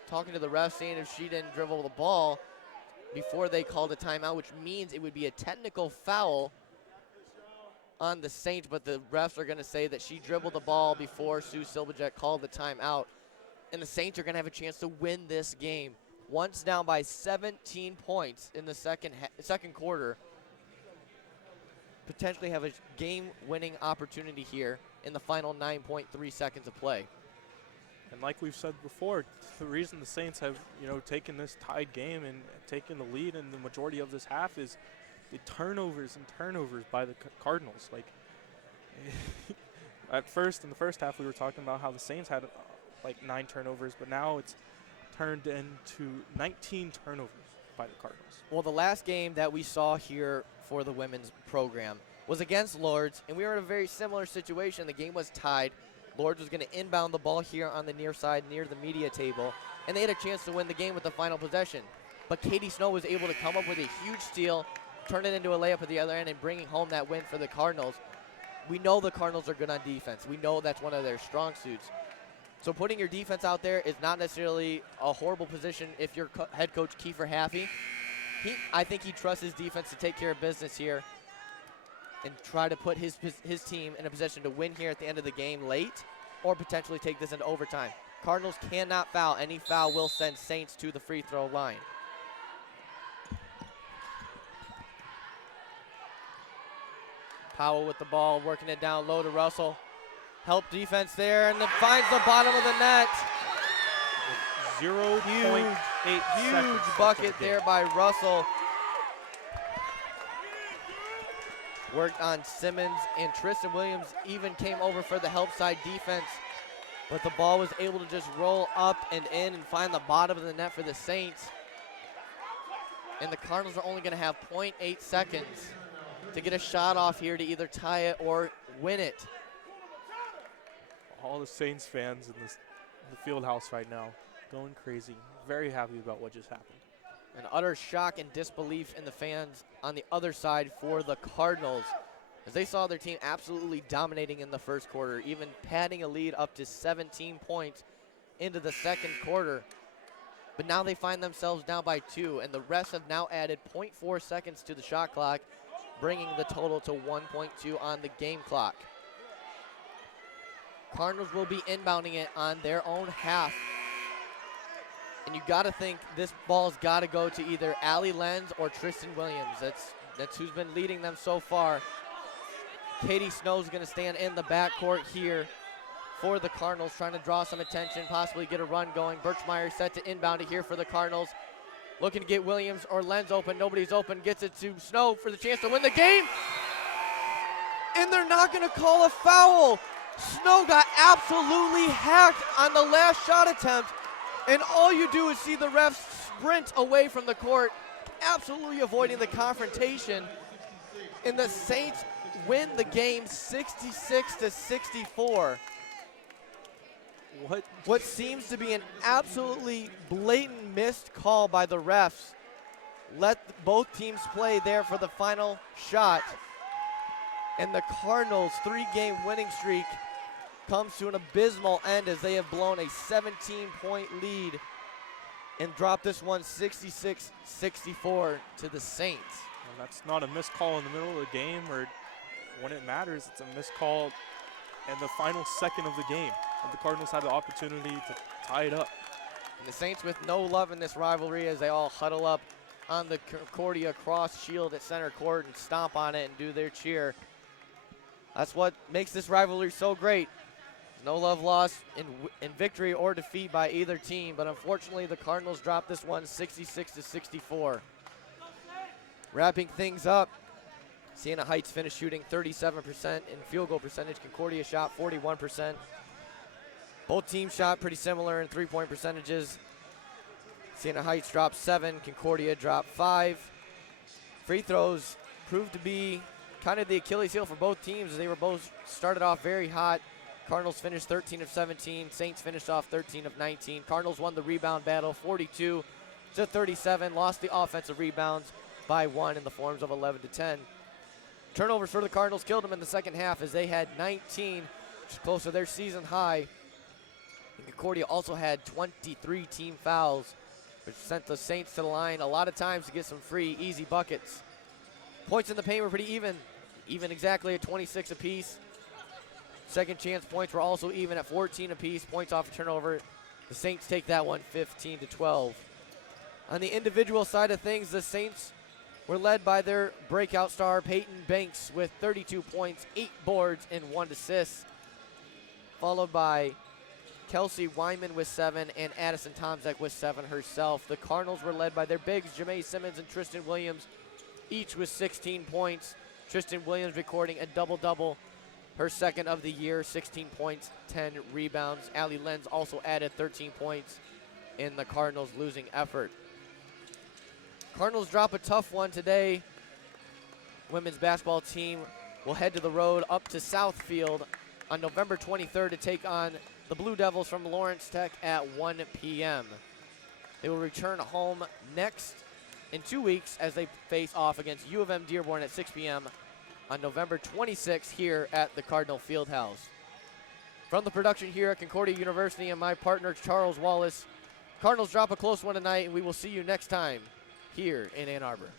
talking to the ref, saying if she didn't dribble the ball before they called a timeout, which means it would be a technical foul on the Saints, but the refs are going to say that she dribbled the ball before Sue Silvercheck called the timeout. and the Saints are going to have a chance to win this game. Once down by 17 points in the second quarter, potentially have a game-winning opportunity here in the final 9.3 seconds of play. And like we've said before, the reason the Saints have, taken this tied game and taken the lead in the majority of this half is the turnovers by the Cardinals. Like, in the first half, we were talking about how the Saints had like 9 turnovers, but now it's turned into 19 turnovers by the Cardinals. Well, the last game that we saw here for the women's program was against Lourdes, and we were in a very similar situation. The game was tied. Lourdes was going to inbound the ball here on the near side near the media table, and they had a chance to win the game with the final possession. But Katie Snow was able to come up with a huge steal, turn it into a layup at the other end, and bringing home that win for the Cardinals. We know the Cardinals are good on defense. We know that's one of their strong suits. So putting your defense out there is not necessarily a horrible position if you're head coach Kiefer Haffey. I think he trusts his defense to take care of business here and try to put his team in a position to win here at the end of the game late or potentially take this into overtime. Cardinals cannot foul. Any foul will send Saints to the free throw line. Powell with the ball, working it down low to Russell. Help defense there, and it finds the bottom of the net. 0.8 Huge bucket there by Russell. Worked on Simmons, and Tristan Williams even came over for the help side defense. But the ball was able to just roll up and in and find the bottom of the net for the Saints. And the Cardinals are only going to have 0.8 seconds to get a shot off here to either tie it or win it. All the Saints fans in the field house right now going crazy. Very happy about what just happened. An utter shock and disbelief in the fans on the other side for the Cardinals as they saw their team absolutely dominating in the first quarter, even padding a lead up to 17 points into the second quarter. But now they find themselves down by 2, and the refs have now added 0.4 seconds to the shot clock, bringing the total to 1.2 on the game clock. Cardinals will be inbounding it on their own half. And you got to think this ball's got to go to either Allie Lenz or Tristan Williams. That's who's been leading them so far. Katie Snow's going to stand in the backcourt here for the Cardinals, trying to draw some attention, possibly get a run going. Birchmeyer set to inbound it here for the Cardinals. Looking to get Williams or Lenz open. Nobody's open. Gets it to Snow for the chance to win the game. And they're not going to call a foul. Snow got absolutely hacked on the last shot attempt. And all you do is see the refs sprint away from the court, absolutely avoiding the confrontation. And the Saints win the game 66-64. What seems to be an absolutely blatant missed call by the refs. Let both teams play there for the final shot. And the Cardinals' 3-game winning streak comes to an abysmal end as they have blown a 17-point lead and dropped this one 66-64 to the Saints. And that's not a missed call in the middle of the game or when it matters. It's a missed call in the final second of the game. And the Cardinals had the opportunity to tie it up. And the Saints with no love in this rivalry as they all huddle up on the Concordia cross shield at center court and stomp on it and do their cheer. That's what makes this rivalry so great. No love lost in victory or defeat by either team, but unfortunately the Cardinals dropped this one 66-64. Wrapping things up, Siena Heights finished shooting 37% in field goal percentage. Concordia shot 41%. Both teams shot pretty similar in three-point percentages. Siena Heights dropped 7, Concordia dropped 5. Free throws proved to be kind of the Achilles heel for both teams as they were both started off very hot. Cardinals finished 13 of 17. Saints finished off 13 of 19. Cardinals won the rebound battle 42-37. Lost the offensive rebounds by 1 in the forms of 11-10. Turnovers for the Cardinals killed them in the second half as they had 19, which is close to their season high. And Concordia also had 23 team fouls, which sent the Saints to the line a lot of times to get some free, easy buckets. Points in the paint were pretty even exactly at 26 apiece. Second chance points were also even at 14 apiece. Points off a turnover The Saints take that one 15-12. On the individual side of things, the Saints were led by their breakout star, Peyton Banks, with 32 points, 8 boards, and 1 assist, followed by Kelsey Wyman with 7 and Addison Tomczak with 7 herself. The Cardinals were led by their bigs, Jamae Simmons and Tristan Williams, each with 16 points. Tristan Williams recording a double-double, her second of the year, 16 points, 10 rebounds. Allie Lenz also added 13 points in the Cardinals' losing effort. Cardinals drop a tough one today. Women's basketball team will head to the road up to Southfield on November 23rd to take on the Blue Devils from Lawrence Tech at 1 p.m. They will return home next in 2 weeks as they face off against U of M Dearborn at 6 p.m. on November 26th here at the Cardinal Fieldhouse. From the production here at Concordia University and my partner Charles Wallace, Cardinals drop a close one tonight, and we will see you next time here in Ann Arbor.